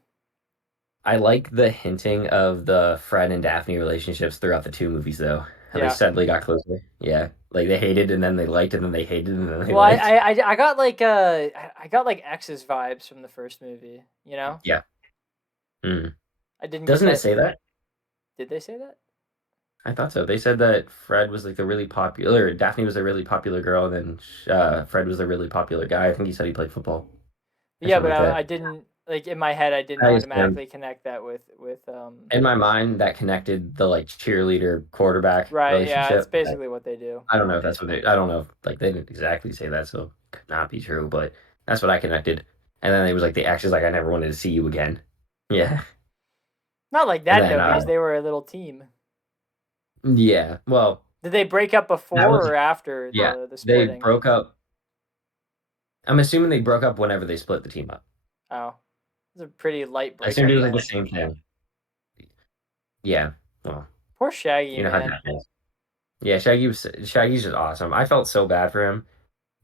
I like the hinting of the Fred and Daphne relationships throughout the two movies though. How they Yeah. suddenly got closer. Yeah. Like they hated and then they liked and then they hated and then they Well, liked. I got like I got like X's vibes from the first movie. You know, Yeah. Mm. I didn't get Doesn't it that. say that? Did they say that? I thought so. They said that Fred was like the really popular, Daphne was a really popular girl, and then Fred was a really popular guy. I think he said he played football or Yeah, something but like I that. didn't like in my head. I didn't I assumed automatically connect that with. in my mind that connected the like cheerleader quarterback Right. Yeah, it's relationship. basically what they do. I don't know if that's what they. I don't know if like they didn't exactly say that, so it could not be true. But that's what I connected. And then it was like the actions like I never wanted to see you again. Yeah. Not like And that then though, because they were a little team. yeah. Well, Did they break up that before was or after yeah. the They splitting? broke up. I'm assuming they broke up whenever they split the team up. Oh, it's a pretty light I assumed breakup it was like the then. same thing. Yeah. Well, Poor Shaggy, you know how man. that is. Yeah, Shaggy's just awesome. I felt so bad for him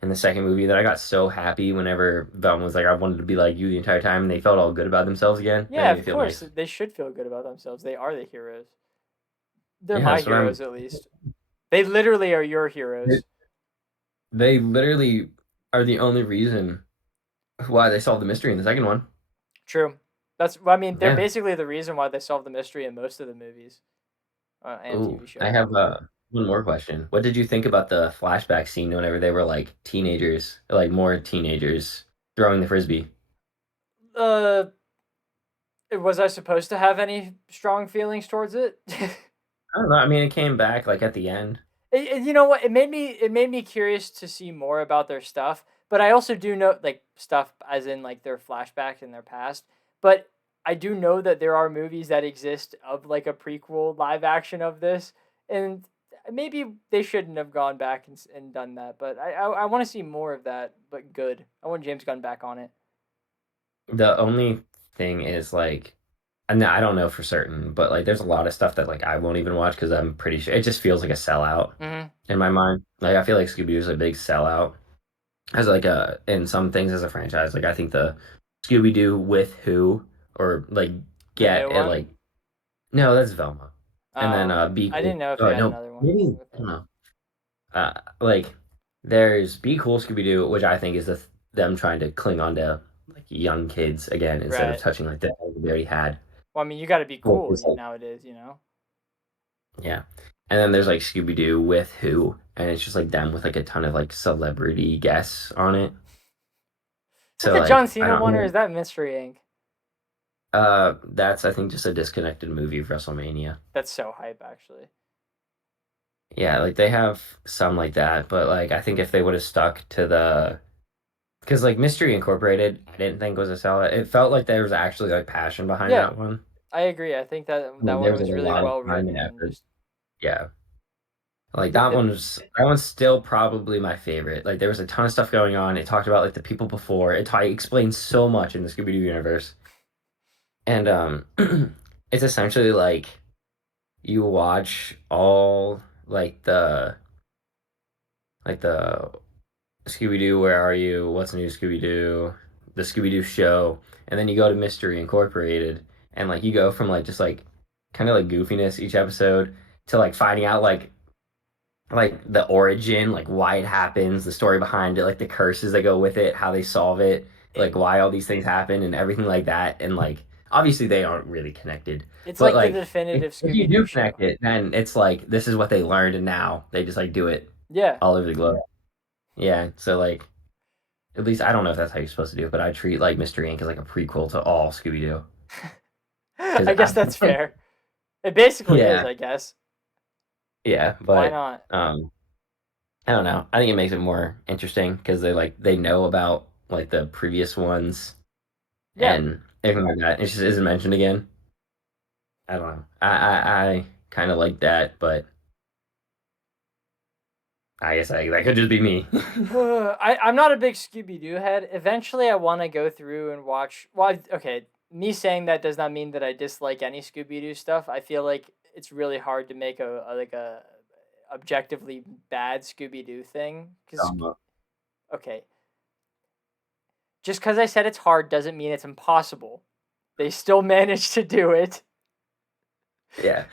in the second movie that I got so happy whenever Velma was like, I wanted to be like you the entire time, and they felt all good about themselves again. That Yeah, made me of feel course. nice. They should feel good about themselves. They are the heroes. They're Yeah, my that's what I'm. heroes, at least. They literally are your heroes. They literally are the only reason why they solved the mystery in the second one. True. I mean, they're Yeah. basically the reason why they solve the mystery in most of the movies and Oh, TV I show. have one more question. What did you think about the flashback scene whenever they were like teenagers, like more teenagers throwing the frisbee? Uh, was I supposed to have any strong feelings towards it? I don't know. I mean, it came back like at the end. You know what? It made me curious to see more about their stuff. But I also do know like stuff as in like their flashbacks in their past. But I do know that there are movies that exist of like a prequel live action of this, and maybe they shouldn't have gone back and done that. But I want to see more of that. But good. I want James Gunn back on it. The only thing is like, and I don't know for certain, but like, there's a lot of stuff that like I won't even watch because I'm pretty sure it just feels like a sellout Hmm. in my mind. Like I feel like Scooby is a big sellout as like a in some things as a franchise. Like I think the Scooby Doo with Who or like The new get it one. like no, that's Velma. and then Oh, Be I Cool. didn't know if they Oh had no, another one maybe with I don't him. know. Like there's Be Cool Scooby Doo, which I think is them trying to cling on to like young kids again instead of Right. touching like the they already had. Well, I mean, you got to be Well, cool it's like, nowadays, you know. yeah, and then there's like Scooby Doo with Who, and it's just like them with like a ton of like celebrity guests on it. Is that So the John like I Cena don't one or know. is that Mystery Inc? That's I think just a disconnected movie of WrestleMania. That's so hype, actually. Yeah, like they have some like that, but like I think if they would have stuck to the because like Mystery Incorporated, I didn't think was a sellout. It felt like there was actually like passion behind Yeah, that one. I agree. I think that I that mean, there one was like was a really lot of well time written and and effort. just Yeah, like the that one's still probably my favorite. Like there was a ton of stuff going on. It talked about like the people before. It explained so much in the Scooby Doo universe, and it's essentially like you watch all like the Scooby Doo, Where Are You? What's New Scooby Doo? The Scooby Doo Show, and then you go to Mystery Incorporated, and like you go from like just like kind of like goofiness each episode to like finding out like the origin, like why it happens, the story behind it, like the curses that go with it, how they solve it, it, like why all these things happen and everything like that. And like obviously they aren't really connected, it's but like the like definitive if you Scooby Doo do show. connect it, then it's like this is what they learned and now they just like do it Yeah, all over the globe. Yeah, so like at least I don't know if that's how you're supposed to do it, but I treat like Mystery Inc. as like a prequel to all Scooby Doo because I guess that's fair. It basically is, yeah, I guess. yeah, Why but not? I don't know. I think it makes it more interesting because they know about like the previous ones Yeah. and everything like that. It just isn't mentioned again. I don't know. I kind of like that, but I guess that could just be me. I'm not a big Scooby Doo head. Eventually, I want to go through and watch. Well, okay, me saying that does not mean that I dislike any Scooby Doo stuff. I feel like it's really hard to make a objectively bad Scooby Doo thing. Because Um, okay, just because I said it's hard doesn't mean it's impossible. They still managed to do it, yeah.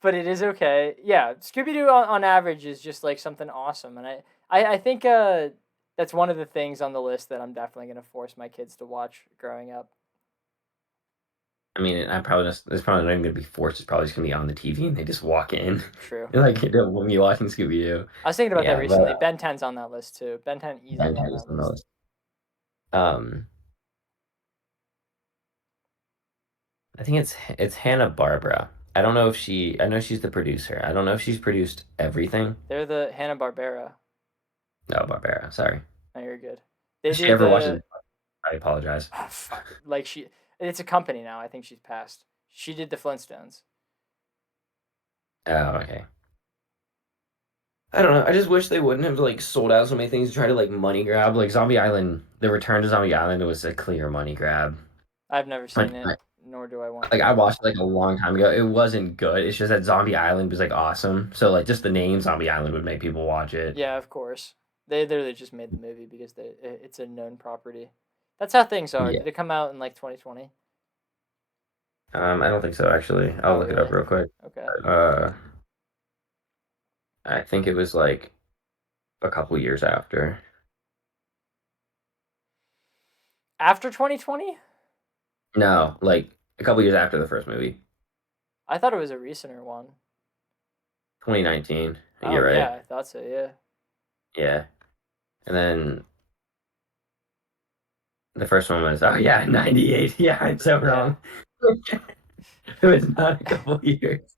but it is okay. Yeah, Scooby Doo on average is just like something awesome, and I think that's one of the things on the list that I'm definitely gonna force my kids to watch growing up. I mean, I probably just it's probably not even gonna be forced. It's probably just gonna be on the TV and they just walk in True. and like when you watching Scooby Doo. I was thinking about that Yeah, but recently. Ben 10's on that list too. Ben 10 Ben easily on 10 is that on the list. list. Um, I think it's Hannah Barbara. I don't know if she. I know she's the producer. I don't know if she's produced everything. They're the Hanna Barbera. No, Barbera. Sorry. No, you're good. They If she do ever watches the it, I apologize. fuck like she. It's a company now. I think she's passed. She did the Flintstones. Oh, okay. I don't know. I just wish they wouldn't have like sold out so many things to try to like money grab. Like Zombie Island, the return to Zombie Island was a clear money grab. I've never Like, seen it, nor do I want like to. I watched it like a long time ago. It wasn't good. It's just that Zombie Island was like awesome. So like just the name Zombie Island would make people watch it. Yeah, of course. They literally just made the movie because it's a known property. That's how things are. Yeah. Did it come out in like 2020? I don't think so actually. I'll Oh, look it up really? real quick. Okay. Uh, I think it was like a couple years after. After 2020? No, like a couple years after the first movie. I thought it was a recenter one. 2019. Oh, You're right. yeah, I thought so, yeah. Yeah. And then the first one was, oh yeah, 98. Yeah, I'm so Yeah. wrong. It was not a couple years.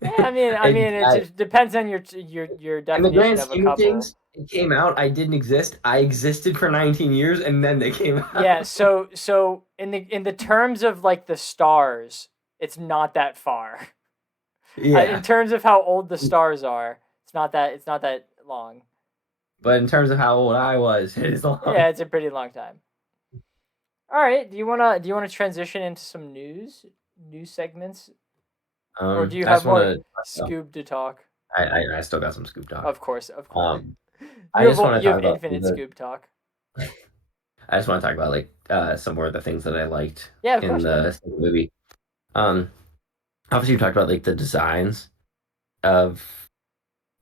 Yeah, I mean, it I, just depends on your in the definition grand of a scheme of couple. things, it came out. I didn't exist. I existed for 19 years, and then they came Yeah, out. so in the terms of like the stars, it's not that far. In Yeah, terms of how old the stars are, it's not that long. but in terms of how old I was, it is long. Yeah, it's a pretty long time. All right, do you wanna transition into some news segments, or do you I have just want more to. Scoob to talk? I still got some scoop talk. Of course, of course. Um, I You just have want to you talk have about infinite Scoob talk. I just want to talk about like some more of the things that I liked Yeah, of in course, man. the movie. Um, obviously you talked about like the designs of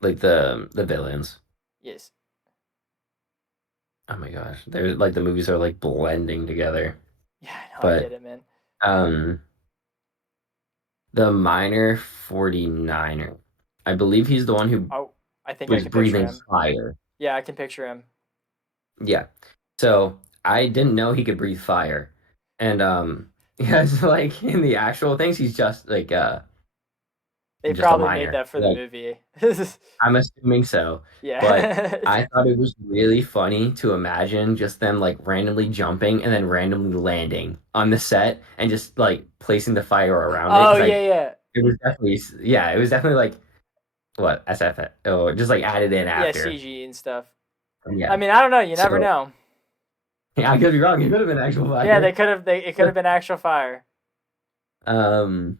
like the villains. Yes. Oh my gosh, they're like the movies are like blending together. Yeah, I know. I get But it, man. um, the minor 49er, I believe he's the one who Oh, I think I was can picture breathing him. fire. Yeah, I can picture him. Yeah. So I didn't know he could breathe fire. And yeah, so like in the actual things, he's They just a probably made minor. that for the Like movie. I'm assuming so. But Yeah. I thought it was really funny to imagine just them like randomly jumping and then randomly landing on the set and just like placing the fire around it Oh because yeah, I yeah, it was definitely yeah, it was definitely like what SF oh just like added in yeah. after. CG and stuff. I Yeah. mean, I don't know. You never So know. yeah, I could be wrong. It could have been actual Yeah, they fire. could have. It could have been actual fire. Um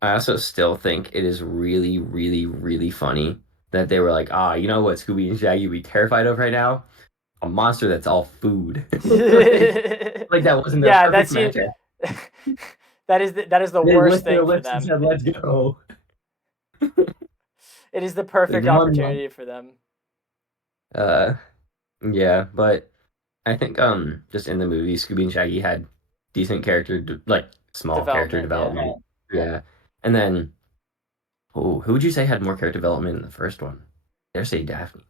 I also still think it is really, really, really funny that they were like, ah, you know what Scooby and Shaggy would be terrified of right now? A monster that's all food. Like that wasn't their Yeah, perfect that's you. matchup. That is the They worst licked their thing for lips and them. said, "Let's go." It is the Like perfect one month. opportunity for them. Uh, yeah, but I think just in the movie, Scooby and Shaggy had decent like small character Development, yeah. development. Yeah, and then who would you say had more character development in the first one? Dare say Daphne.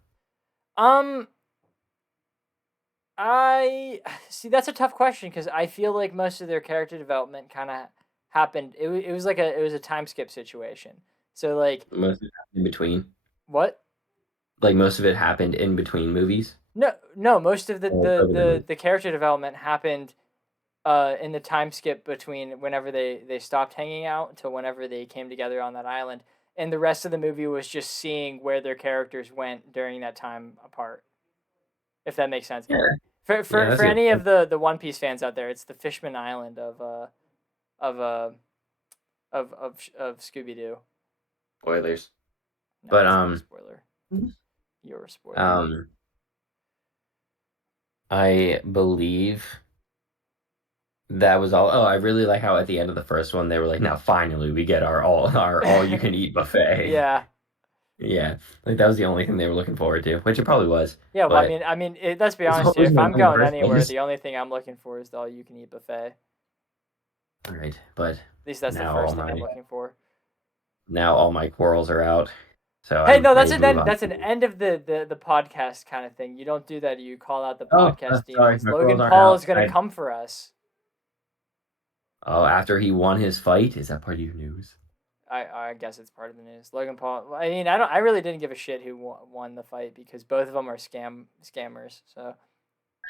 Um, I see that's a tough question because I feel like most of their character development kind of happened. It was like it was a time skip situation. So like Most of it happened in between. what? Like most of it happened in between movies No, no. Most of the or the over the the, movie. the character development happened in the time skip between whenever they stopped hanging out until whenever they came together on that island, and the rest of the movie was just seeing where their characters went during that time apart. If that makes sense. Yeah, For yeah, for that's for good. any of the One Piece fans out there, it's the Fishman Island of of Scooby Doo. Spoilers, No, but it's not a spoiler. You're a spoiler. um, I believe that was all. Oh, I really like how at the end of the first one they were like, "Now finally we get our all you can eat buffet." Yeah, Yeah, like that was the only thing they were looking forward to, which it probably was. yeah. Well, But let's be it's honest here. always If been I'm in the going first anywhere, place. the only thing I'm looking for is the all you can eat buffet. At All right, but least that's the now all first thing my I'm looking for. now all my quarrels are out, so Hey, I'm no, ready to move on. that's an end of the podcast kind of thing. You don't do that. You call out the Oh, podcast sorry, demons. my quarrels Logan aren't Paul out. is gonna come for us. Oh, after he won his fight, is that part of your news? I guess it's part of the news. Logan Paul. I mean, I don't. I really didn't give a shit who won the fight because both of them are scammers. So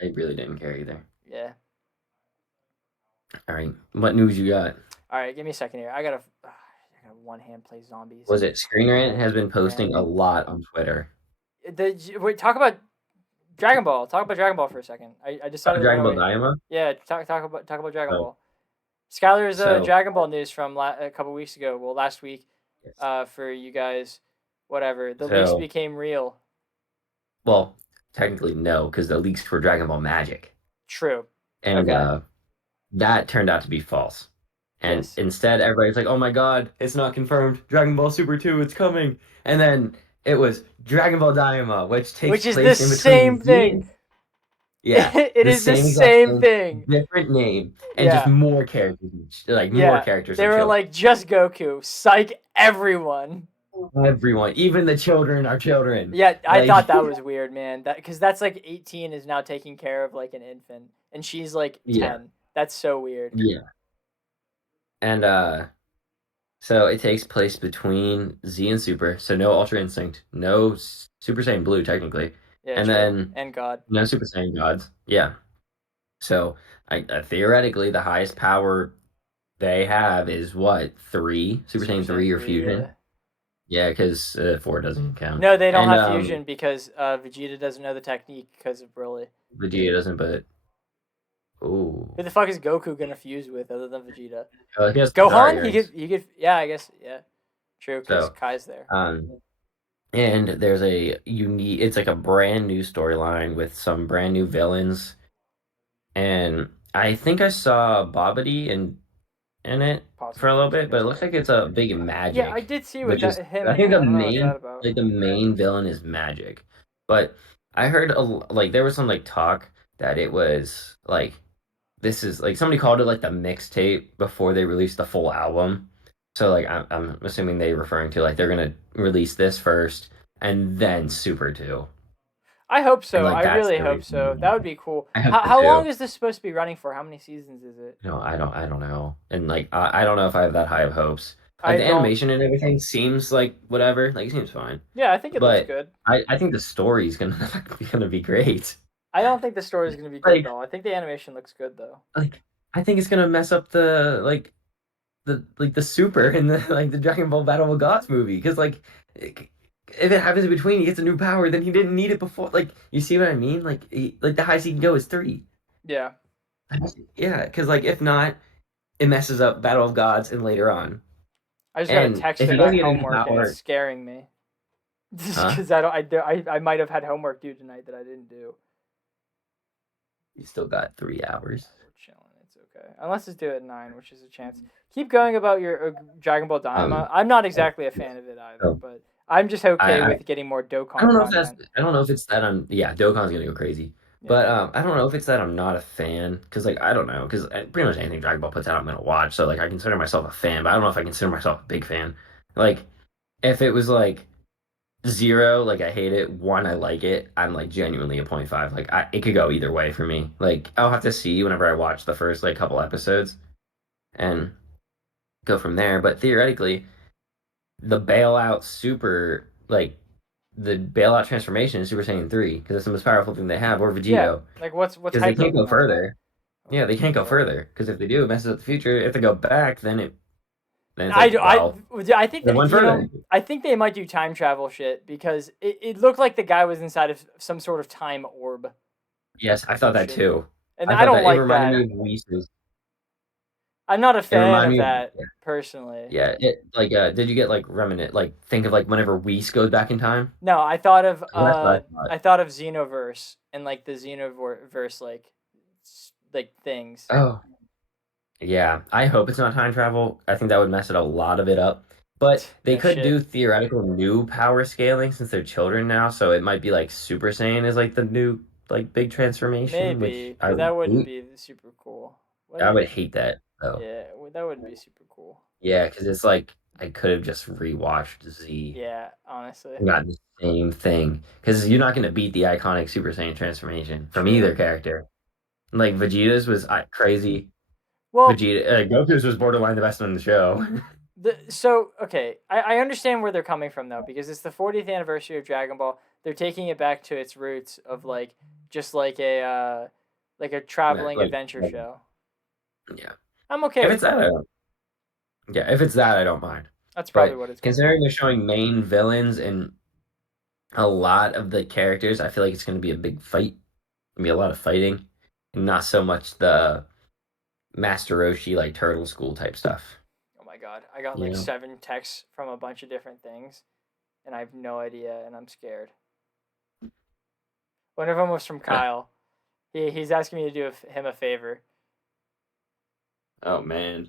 I really didn't care either. yeah. All right, what news you got? All right, give me a second here. I gotta one hand play zombies. Was it Screen Rant has been Grant. posting a lot on Twitter. Wait, talk about Dragon Ball. Talk about Dragon Ball for a second. I Oh, decided we're Dragon gonna Ball wait. Daima. Yeah, talk about Dragon Oh, Ball. Skylar's so Dragon Ball news from a couple weeks ago. Well, last week. yes. For you guys, whatever. The leaks So became real. well, technically no, because the leaks were Dragon Ball Magic, True. and Okay. that turned out to be false. And Yes. instead, everybody's like, "Oh my God, it's not confirmed. Dragon Ball Super 2, it's coming." And then it was Dragon Ball Daima, which takes Which is the place in between same Z thing. and yeah, It the is the same exact same thing, thing. different name, and just Yeah. more characters, like more Yeah. characters They and were children. like, just Goku. Psych everyone. Everyone, even the children are children. Yeah, I Like, thought that was weird, man. That because that's like 18 is now taking care of like an infant, and she's like yeah, 10. That's so weird. yeah. And so it takes place between Z and Super, so no Ultra Instinct, no Super Saiyan Blue technically, Yeah, and true. then And God. no Super Saiyan Gods. Yeah. So theoretically, the highest power they have is what, three? Super Super Saiyan Saiyan 3 or 3. Yeah. Fusion? Yeah, because 4 doesn't count. No, they don't And have fusion because Vegeta doesn't know the technique because of Broly. Vegeta doesn't, but Who oh, the fuck is Goku gonna fuse with other than Vegeta? he has Gohan? Zaryags. He could. Yeah, I guess. Yeah. True, because So Kai's there. um, and there's a unique. It's like a brand new storyline with some brand new villains, and I think I saw Babidi and in it for Possibly a little bit, but it looks Futuristic. like it's a big Yeah, I magic, did see with which is that I him. think I don't know what's that about. the main villain is magic. But I heard like there was some like talk that it was like this is like somebody called it like the mixtape before they released the full album. So like I'm assuming they referring to like they're gonna release this first and then Super 2. I hope And so. like I that's really the hope so. That reason. would be cool. I hope so How long too. is this supposed to be running for? How many seasons is it? No, I don't know. And like I don't know if I have that high of hopes. Like I the don't. animation and everything seems like whatever, like it seems fine. Yeah, I think it looks But good. I think the story's gonna be great. I don't think the story is going to be good Like though. I think the animation looks good though. like I think it's gonna mess up the super in the like the Dragon Ball Battle of Gods movie because like if it happens in between he gets a new power then he didn't need it before like you see what I mean like the highest he can go is 3. Yeah, Yeah, because like if not it messes up Battle of Gods and later on. I just got a And text if he about doesn't get a new homework and it's power, scaring me. Just huh? because I don't. I might have had homework due tonight that I didn't do. You still got 3 hours. Yeah, we're chilling. It's okay. Unless it's due at 9, which is a chance. Keep going about your Dragon Ball Um, Dynama. I'm not exactly a fan of it either, so but I'm just okay I with getting more I Dokkan don't know if that's content. I don't know if it's that I'm yeah Dokkan's gonna go crazy, Yeah. but I don't know if it's that I'm not a fan because like I don't know because pretty much anything Dragon Ball puts out I'm gonna watch so like I consider myself a fan but I don't know if I consider myself a big fan. Like if it was like 0 like I hate it, 1 I like it, I'm like genuinely a point 0.5 like it could go either way for me. Like I'll have to see whenever I watch the first like couple episodes and go from there. But theoretically the bailout super like the bailout transformation in Super Saiyan 3 because it's the most powerful thing they have, or Yeah. Vegito Like what's because they hype can't over go that? further. Oh Yeah, they my can't go god. further because if they do, it messes up the future. If they go back, then it's I, like do- I, well, I think they that went further. I think they might do time travel shit because it looked like the guy was inside of some sort of time orb Yes, I thought that bullshit, too. and I I thought don't that it like reminded that. me of Whis. I'm not a It fan reminded of me of that personally. yeah. It like did you get like remnant like think of like whenever Whis goes back in time? No, I thought of 'Cause that's what I thought. Xenoverse and like the Xenoverse like things. Oh, yeah, I hope it's not time travel. I think that would mess it a lot of it up. But they No could shit. do theoretical new power scaling since they're children now, so it might be like Super Saiyan is like the new like big transformation, Maybe which because that wouldn't be super cool. What? I would hate that though. Yeah, that wouldn't be super cool. Yeah, because it's like I could have just rewatched Z Yeah, honestly. and gotten the same thing. Because you're not gonna beat the iconic Super Saiyan transformation from True. either character. Like Vegeta's was crazy. Well, Vegeta, Goku's was borderline the best one in the show. okay, I understand where they're coming from though because it's the 40th anniversary of Dragon Ball. They're taking it back to its roots of like just like a traveling adventure Like, show. yeah. I'm okay If with it's that, that. yeah, if it's that, I don't mind. That's probably But what it's gonna be. considering they're showing main villains and a lot of the characters, I feel like it's going to be a big fight. Gonna be a lot of fighting, and not so much the Master Roshi like Turtle School type stuff. Oh my god, I got You like know? 7 texts from a bunch of different things, and I have no idea, and I'm scared. One of them was from Huh. Kyle. He's asking me to do him a favor. Oh man,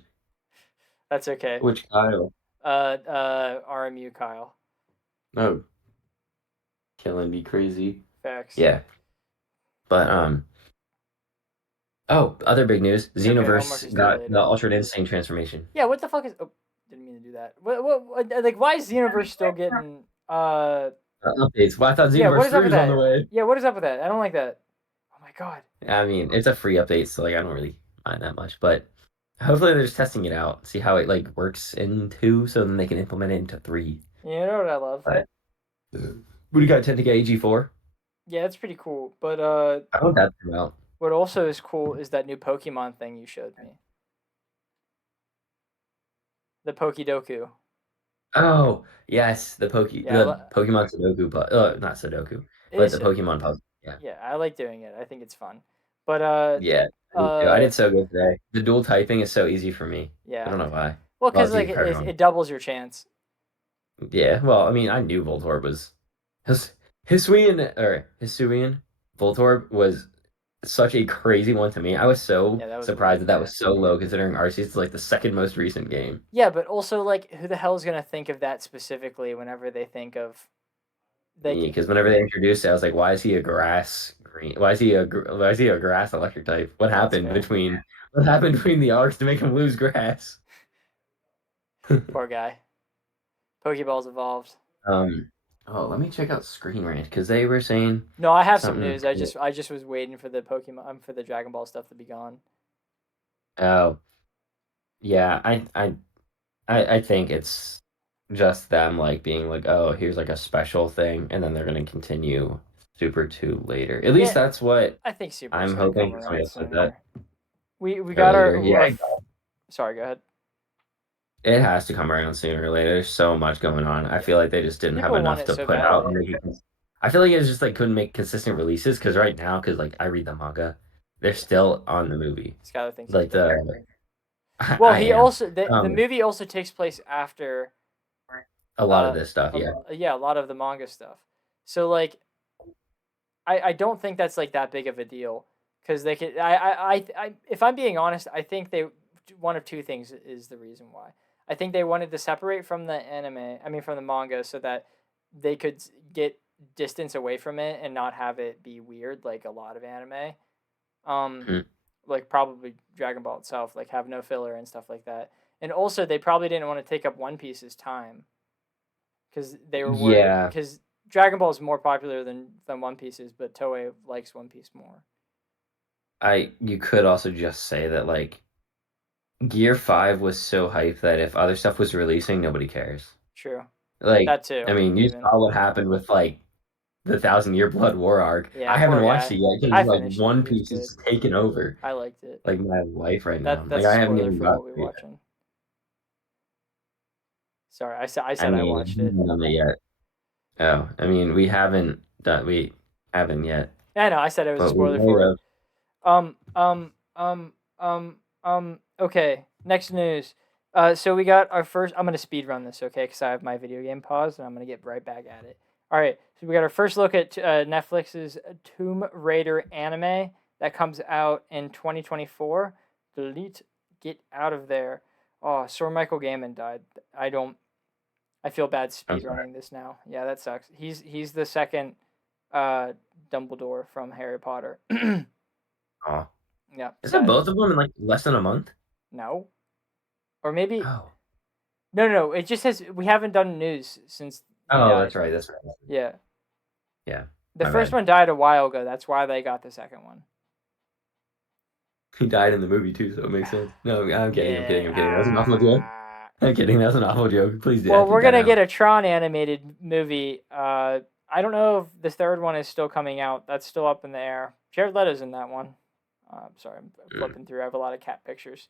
That's okay. which Kyle? RMU Kyle. Oh, killing me crazy. Facts. Yeah, but Oh, other big news: It's okay. Homework Xenoverse is due got the later. Ultra Insane transformation. Yeah. What the fuck is? Oh, didn't mean to do that. Like, why is Xenoverse still getting? Updates. Well, I thought Yeah. What Xenoverse is up 3 with was on the that? way. Yeah. What is up with that? I don't like that. Oh my god. I mean, it's a free update, so like I don't really mind that much. But hopefully they're just testing it out, see how it like works in 2, so then they can implement it into 3. You know what I love? But what do you got? 10 to get AG4? Yeah, it's pretty cool. But I want that to come out. what also is cool is that new Pokemon thing you showed me. The Pokidoku. Oh yes, Yeah, the Pokemon Sudoku, but not Sudoku, it but is. the Pokemon puzzle. Yeah, Yeah, I like doing it. I think it's fun. But yeah. I do too. I uh, did so good today. The dual typing is so easy for me. I yeah. don't know why. Well, Well, because it's like easy for it, everyone. it doubles your chance. Yeah, well, I mean, I knew Voltorb was his Hisuian or Hisuian Voltorb was such a crazy one to me. I was so Yeah, that was surprised weird. that was so low considering Arceus is like the second most recent game. Yeah, but also like, who the hell is gonna think of that specifically whenever they think of like Because whenever they introduced it, I was like, why is he a grass green? Why is he a grass electric type? yeah, that's fair. What happened between the arcs to make him lose grass? Poor guy. Pokeballs evolved. um, oh, let me check out Screen Rant because they were saying No, I have some something. news. I just was waiting for the Pokemon for the Dragon Ball stuff to be gone. Oh, yeah, I think it's just them like being like, oh, here's like a special thing, and then they're gonna continue Super 2 later. At least Yeah, that's what I think Super's I'm gonna come hoping. Because somebody around else said that sooner. We got earlier. Yeah, sorry, go ahead. it has to come around sooner or later. There's so much going on. I Yeah, feel like they just didn't have people want enough it to so put out. badly. I feel like it's just like couldn't make consistent releases because right now, because like I read the manga, they're Yeah, still on the movie. Skylar thinks he's Like better. Well, I he am. also the Um, movie also takes place after a lot of this stuff, yeah. yeah, a lot of the manga stuff. So like I don't think that's like that big of a deal because they could if I'm being honest, I think they one of two things is the reason why. I think they wanted to separate from the anime, I mean from the manga, so that they could get distance away from it and not have it be weird like a lot of anime. Um, Mhm. like probably Dragon Ball itself, like have no filler and stuff like that. And also, they probably didn't want to take up One Piece's time because they were worried Yeah, because Dragon Ball is more popular than One Piece is, but Toei likes One Piece more. you could also just say that like Gear 5 was so hyped that if other stuff was releasing, nobody cares. True, Like, that too. I mean, you Even saw what happened with like the Thousand Year Blood War arc. yeah, I haven't poor watched guy. it yet because I like finished it. One It was Piece good. is taking over I liked it. like my life right now. Like That's a I haven't spoiler even for got what we're it yet. watching. Sorry, I I said I mean, watched we it. haven't done it yet. Oh, I mean, we haven't yet, Yeah, I know. I said it was a but we spoiler might for it. have. Um, um, Okay, next news. So we got our first. I'm gonna speed run this, okay? Because I have my video game paused, and I'm gonna get right back at it. All right. So we got our first look at Netflix's Tomb Raider anime that comes out in 2024. Delete. Get out of there. Oh, Sir Michael Gaiman died. I don't. I feel bad I'm speed sorry. running this now. Yeah, that sucks. He's the second uh, Dumbledore from Harry Potter. Oh, Yeah, is it sad. both of them in like less than a month? No, or maybe Oh, no. It just says we haven't done news since he oh, died. that's right. That's right. Yeah, Yeah, the my first bad. one died a while ago. That's why they got the second one. He died in the movie too, so it makes sense. No, I'm kidding. I'm kidding. Yeah. I'm kidding. That's an awful joke. I'm kidding. That's an awful joke. Please Well, edit we're that gonna get out. a Tron animated movie. I don't know if the third one is still coming out. That's still up in the air. Jared Leto's in that one. Sorry, I'm Mm. flipping through. I have a lot of cat pictures.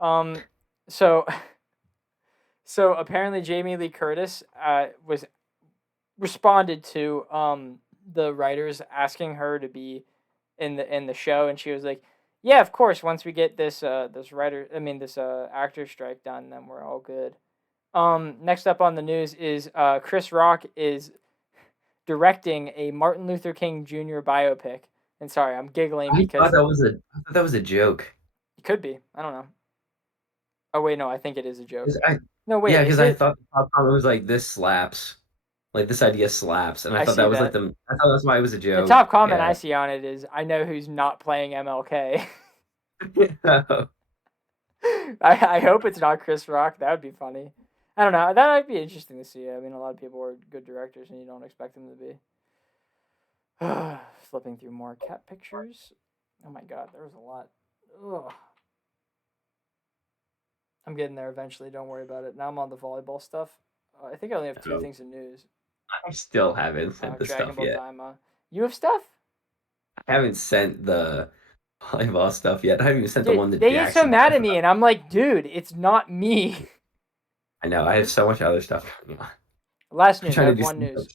Um, so so apparently Jamie Lee Curtis was responded to the writers asking her to be in the show, and she was like, "Yeah, of course. Once we get this actor strike done, then we're all good." Next up on the news is Chris Rock is directing a Martin Luther King Jr. biopic. And sorry, I'm giggling because I thought that was a joke. it could be. I don't know. Oh wait, no, I think it is a joke. 'Cause No, wait, yeah, is because I it? thought the top comment was like this slaps. Like this idea slaps, and I I thought see that was like that. the. I thought that's why it was a The joke. top comment I Yeah. see on it is, "I know who's not playing MLK." I hope it's not Chris Rock. That would be funny. I don't know. That might be interesting to see. I mean, a lot of people are good directors, and you don't expect them to be. Flipping through more cat pictures. Oh my god, there was a lot. Ugh. I'm getting there eventually. Don't worry about it. Now I'm on the volleyball stuff. I think I only have two Oh, things in news. I still haven't sent the Dragon stuff Ball yet. Daima. You have stuff? I haven't sent the volleyball stuff yet. I haven't even sent the Dude, one that they get so Jackson mad sent. at me, and I'm like, dude, it's not me. I know. I have so much other stuff going on. Last I'm news. I trying to have do one some. news.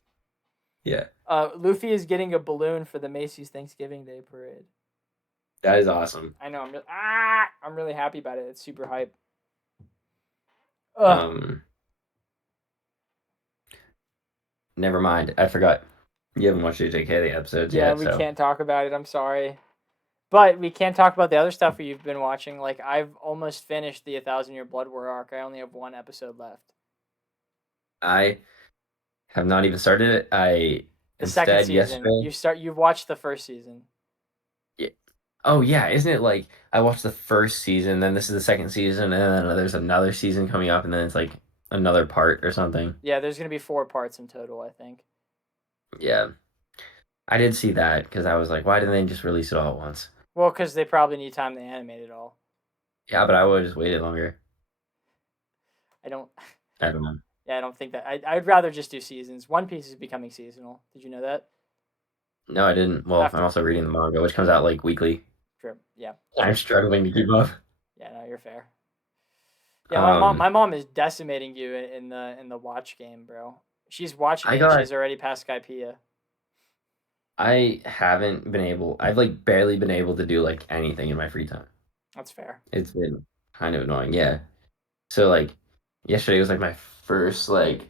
Yeah, Luffy is getting a balloon for the Macy's Thanksgiving Day parade. that is awesome. I know. I'm really happy about it. It's super hype. Ugh. Um, Never mind. I forgot. You haven't watched the JK episodes Yeah, yet, we so can't talk about it. I'm sorry. But we can't talk about the other stuff you've been watching. Like I've almost finished the 1,000 Year Blood War arc. I only have one episode left. I have not even started it. I The second instead season. yesterday. You've watched the first season. Yeah. Oh yeah, isn't it like I watched the first season, then this is the second season, and then there's another season coming up, and then it's like another part or something. Yeah, there's gonna be 4 parts in total, I think. Yeah, I did see that because I was like, why didn't they just release it all at once? Well, because they probably need time to animate it all. Yeah, but I would have just waited longer. I don't. I don't know. Yeah, I don't think that. I'd rather just do seasons. One Piece is becoming seasonal. Did you know that? No, I didn't. Well, I'm After. also reading the manga, which comes out like weekly. Sure. Yeah. I'm struggling to keep up. Yeah. No, you're fair. Yeah, Um, my mom is decimating you in the watch game, bro. She's watching I it and got she's already past Skypiea. I haven't been able. I've like barely been able to do like anything in my free time. That's fair. It's been kind of annoying. Yeah. So like yesterday was like my first like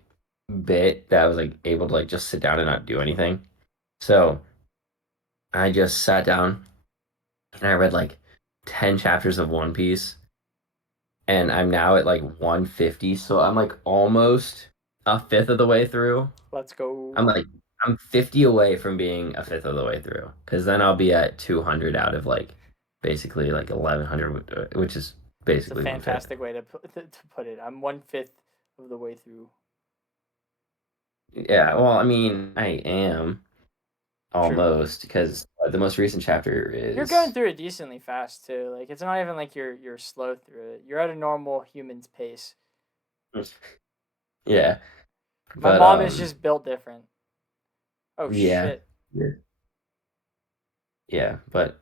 bit that I was like able to like just sit down and not do anything. So I just sat down and I read like 10 chapters of One Piece and I'm now at like 150. So I'm like almost a fifth of the way through. Let's go. I'm like I'm 50 away from being a fifth of the way through because then I'll be at 200 out of like basically like 1100, which is It's a basically one fifth. fantastic way to put it. I'm 1/5 of the way through. Yeah, well, I mean, I am True. almost because the most recent chapter You're going is through it decently fast too. Like it's not even like you're slow through it. You're at a normal human's pace. yeah, My but mom is just built different. Oh yeah, shit. yeah, yeah, but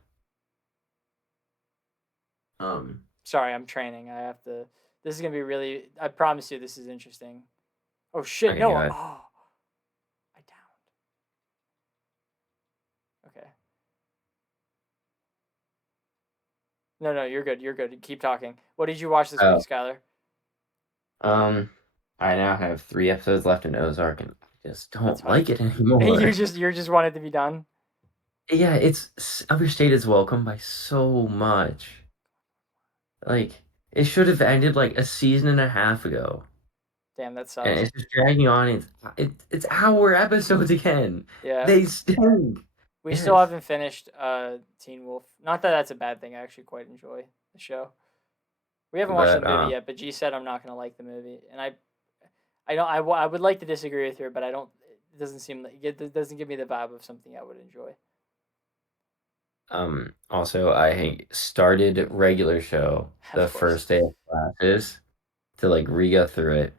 um, Sorry, I'm training. I have to. This is gonna be really. I promise you, this is interesting. Oh shit! okay, No. go ahead. Oh, I downed. Okay. No, no, you're good. You're good. Keep talking. What did you watch this week, Oh, Skylar? um, I now have 3 episodes left in Ozark, and I just That's don't hype. like it You anymore. just wanted to be done. Yeah, it's overstayed its welcome by so much. Like, it should have ended like a season and a half ago. Damn, that And sucks. it's just dragging on. It's hour episodes again. Yeah. They stink. We still Yes, haven't finished Teen Wolf. Not that that's a bad thing. I actually quite enjoy the show. We haven't watched the but movie yet, but G said I'm not gonna like the movie, and I don't. I would like to disagree with her, but I don't. It doesn't seem like it doesn't give me the vibe of something I would enjoy. also I started regular show the Of course. first day of classes to like re-go through it,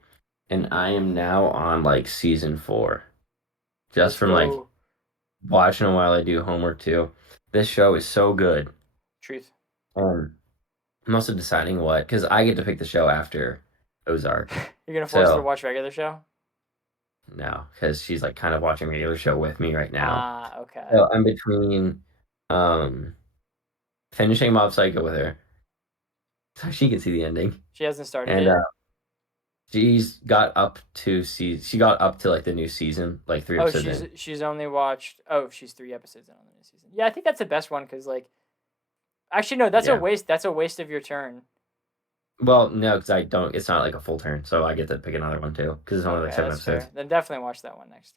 and I am now on like season 4 just Let's from like go. watching it while I do homework too. This show is so good. Truth. Um, I'm also deciding what because I get to pick the show after Ozark. You're gonna force her to So watch regular show. no, because she's like kind of watching regular show with me right now. Ah, okay. So I'm between um finishing Mob Psycho with her, so she can see the ending, She hasn't started and it. she got up to like the new season, like 3 episodes in. She's only watched. Oh, she's 3 episodes in on the new season. Yeah, I think that's the best one because like actually no, that's a Yeah. waste. That's a waste of your turn. Well, no, because I don't. It's not like a full turn, so I get to pick another one too, because it's only like Okay, seven that's fair. episodes. Then definitely watch that one next,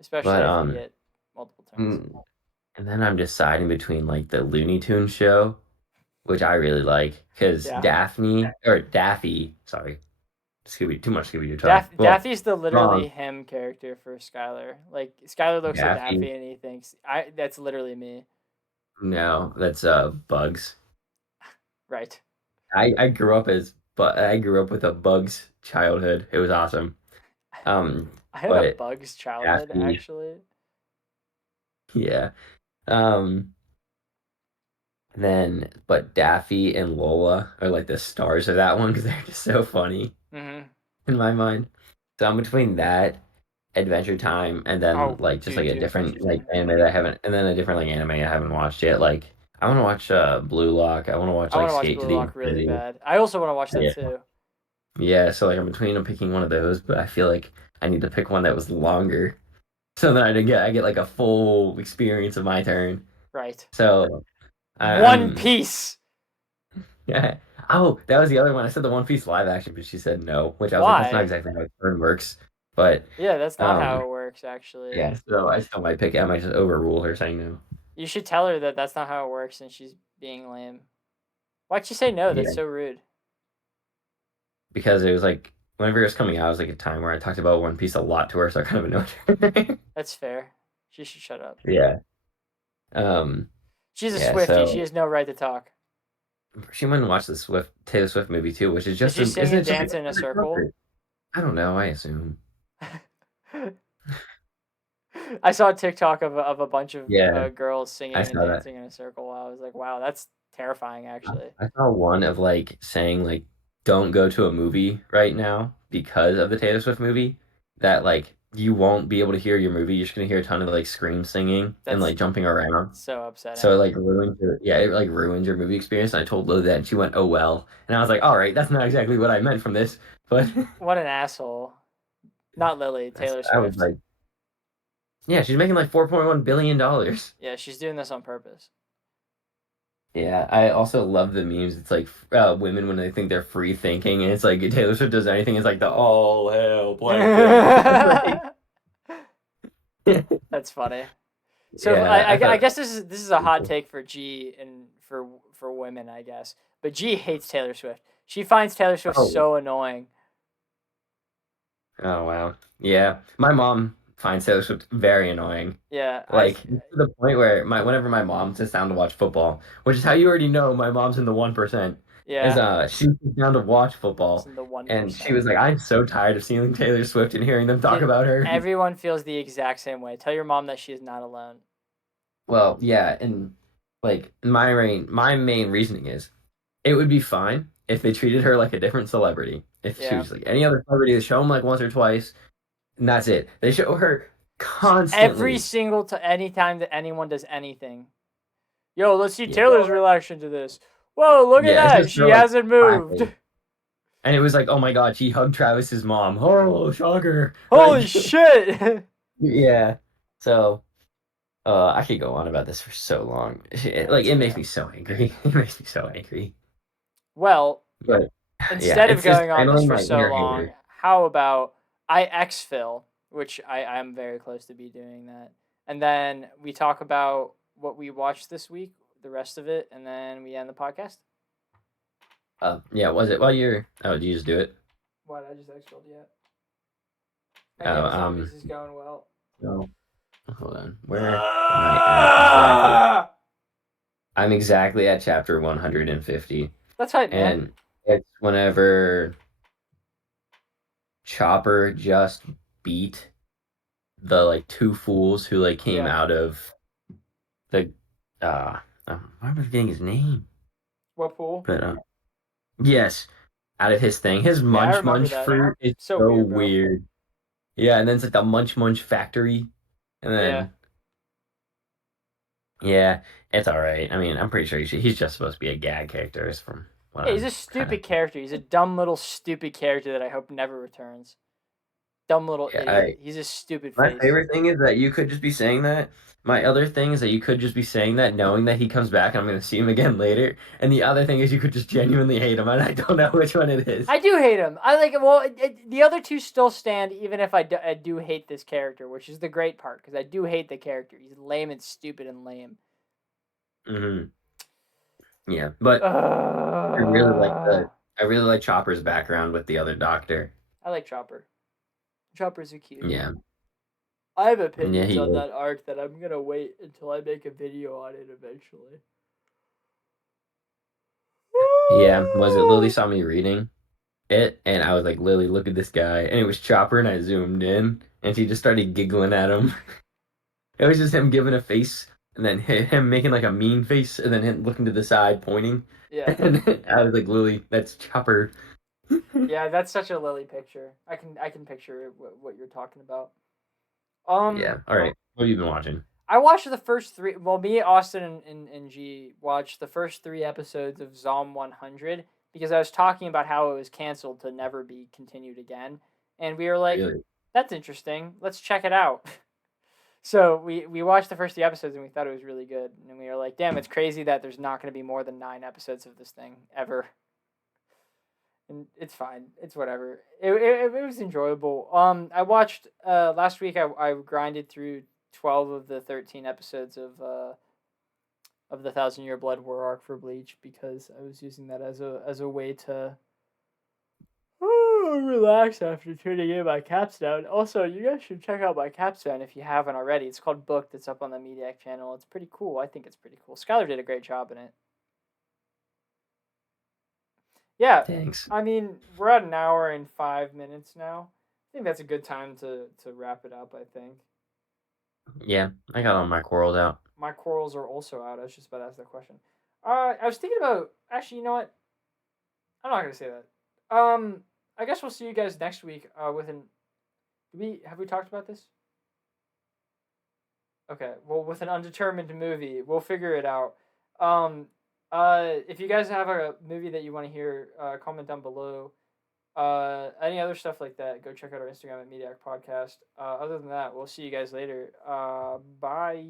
especially But if you get multiple turns. mm, and then I'm deciding between like the Looney Tunes show, which I really like, because Yeah. Daffy, sorry, Scooby, too much Scooby Doo talk. Well, Daffy's the literally wrong, him character for Skylar. Like Skylar looks at Daffy. Daffy and he thinks I. That's literally me. No, that's Bugs. Right. I grew up but I grew up with a Bugs childhood. It was awesome. Um, I had a but Bugs childhood Daffy, actually. yeah. Um, but Daffy and Lola are like the stars of that one because they're just so funny Mm-hmm. in my mind. So I'm between that Adventure Time and then Oh, like just like a dude, Adventure different like Time. anime that I haven't, and then a different like anime I haven't watched yet. Like I want to watch Blue Lock. I want to watch I like want to watch Skate to Blue the Lock really Infinity. bad. I also want to watch that Yeah, too. yeah. So like I'm picking one of those, but I feel like I need to pick one that was longer so that I get like a full experience of my turn. Right. So One I'm Piece. yeah. Oh, that was the other one. I said the One Piece live action, but she said no, which I was like, that's not Why? exactly how turn works. But Yeah, that's not how um, it works, actually. yeah. So I still might pick it. I might just overrule her saying no. You should tell her that that's not how it works, and she's being lame. Why'd she say no? That's Yeah, so rude. because it was like whenever it was coming out, it was like a time where I talked about One Piece a lot to her, so I kind of annoyed her. That's fair. She should shut up. Yeah. Um. She's a Yeah. Swiftie. She So has no right to talk. she went and watched the Taylor Swift movie too, which is Did just she sing isn't and it just like dance a in a perfect circle? concert? I don't know. I assume. I saw a TikTok of a bunch of Yeah, girls I singing and saw that. dancing in a circle. I was like, wow, that's terrifying, actually. I saw one of like saying like don't go to a movie right now because of the Taylor Swift movie. That like you won't be able to hear your movie. You're just gonna hear a ton of like scream singing and That's like jumping around. so So it upsetting. like ruins your it like ruins your movie experience. And I told Lily that and she went, "Oh well." And I was like, "All right, that's not exactly what I meant from this." But What an asshole. Not Lily, Taylor I was Swift. like, "Yeah, she's making like $4.1 billion." Yeah, she's doing this on purpose. Yeah, I also love the memes. It's like women when they think they're free thinking, and it's like Taylor Swift does anything. It's like the all hail blank blank. That's funny. So Yeah, I I thought. guess this is a hot take for G and for women, I guess. But G hates Taylor Swift. She finds Taylor Swift Oh, so annoying. oh wow. Yeah, my mom finds Taylor Swift very annoying. Yeah, Like to the point where whenever my mom sits down to watch football, which is how you already know my mom's in the 1%, is yeah, she sits down to watch it's football, in the and she 1%. was like, "I'm so tired of seeing Taylor Swift and hearing them talk Dude, about her." everyone feels the exact same way. Tell your mom that she is not alone. Well, yeah, and like my main reasoning is it would be fine if they treated her like a different celebrity. If she Yeah. was like any other celebrity, they show them like once or twice, and that's it. They show her Every constantly. single anytime that anyone does anything. Yo, let's see Yeah, well, Taylor's reaction to this. Whoa, look at yeah, it's that. just She so like hasn't moved. classic. And it was like, oh my God, she hugged Travis's mom. Oh, shocker! Holy Like, shit. yeah. So, I could go on about this for so long. Like, That's it makes fair. me so angry. It makes me so angry. Well, But yeah, instead of it's just going on this channeling for my so inner long, hater. how about I exfil, which I am very close to be doing that. And then we talk about what we watched this week, the rest of it, and then we end the podcast. Yeah, was it while you're? Oh, did you just do it? What? I just exfilled yet. Oh, Again, zombies is going well. no. Hold on. Where am I at exactly? I'm exactly at chapter 150, That's right, man. and it's whenever Chopper just beat the like two fools who like came Yeah. out of the why am I forgetting his name? What pool? But yes, out of his thing. His Yeah, I munch remember munch that. fruit is So so weird, bro. weird. Yeah, and then it's like the munch munch factory. And Yeah. then yeah, it's all right. I mean, I'm pretty sure he's just supposed to be a gag character is from what Yeah, he's a I'm kind of stupid character. He's a dumb little stupid character that I hope never returns. Dumb little yeah, idiot. He's a stupid my face. favorite thing is that you could just be saying that. My other thing is that you could just be saying that knowing that he comes back and I'm going to see him again later. And the other thing is you could just genuinely hate him and I don't know which one it is. I do hate him. I like well, the other two still stand, even if I do hate this character, which is the great part because I do hate the character. He's lame and stupid and lame. Hmm. Yeah, but I really like Uh, the I really like Chopper's background with the other doctor. I like Chopper. Chopper's a cutie. Yeah. I have Yeah, opinions he on is. that arc that I'm gonna wait until I make a video on it eventually. Yeah. Was it Lily saw me reading it and I was like, Lily, look at this guy. And it was Chopper and I zoomed in and she just started giggling at him. It was just him giving a face and then him making like a mean face and then him looking to the side pointing. Yeah. And I was like, Lily, that's Chopper. Yeah, that's such a Lily picture. I can picture what you're talking about. Yeah. All right. What have you been watching? I watched the first three. Well, me, Austin, and G watched the first three episodes of Zom 100 because I was talking about how it was canceled to never be continued again, and we were like, Really? "That's interesting. Let's check it out." So we watched the first 3 episodes and we thought it was really good, and we were like, damn, it's crazy that there's not going to be more than 9 episodes of this thing ever. And it's fine. It's whatever. It was enjoyable. I watched last week. I grinded through 12 of the 13 episodes of the Thousand Year Blood War arc for Bleach because I was using that as a way to relax after turning in my capstone. Also, you guys should check out my capstone if you haven't already. It's called Booked. It's up on the Mediak channel. It's pretty cool. I think it's pretty cool. Skylar did a great job in it. Yeah, Thanks. I mean, we're at an hour and 5 minutes now. I think that's a good time to wrap it up, I think. Yeah, I got all my corals out. My corals are also out. I was just about to ask that question. I was thinking about, actually, you know what? I'm not gonna say that. I guess we'll see you guys next week. With an, have we talked about this? Okay, well, with an undetermined movie, we'll figure it out. If you guys have a movie that you want to hear, comment down below. Any other stuff like that, go check out our Instagram at Mediak Podcast. Other than that, we'll see you guys later. Bye.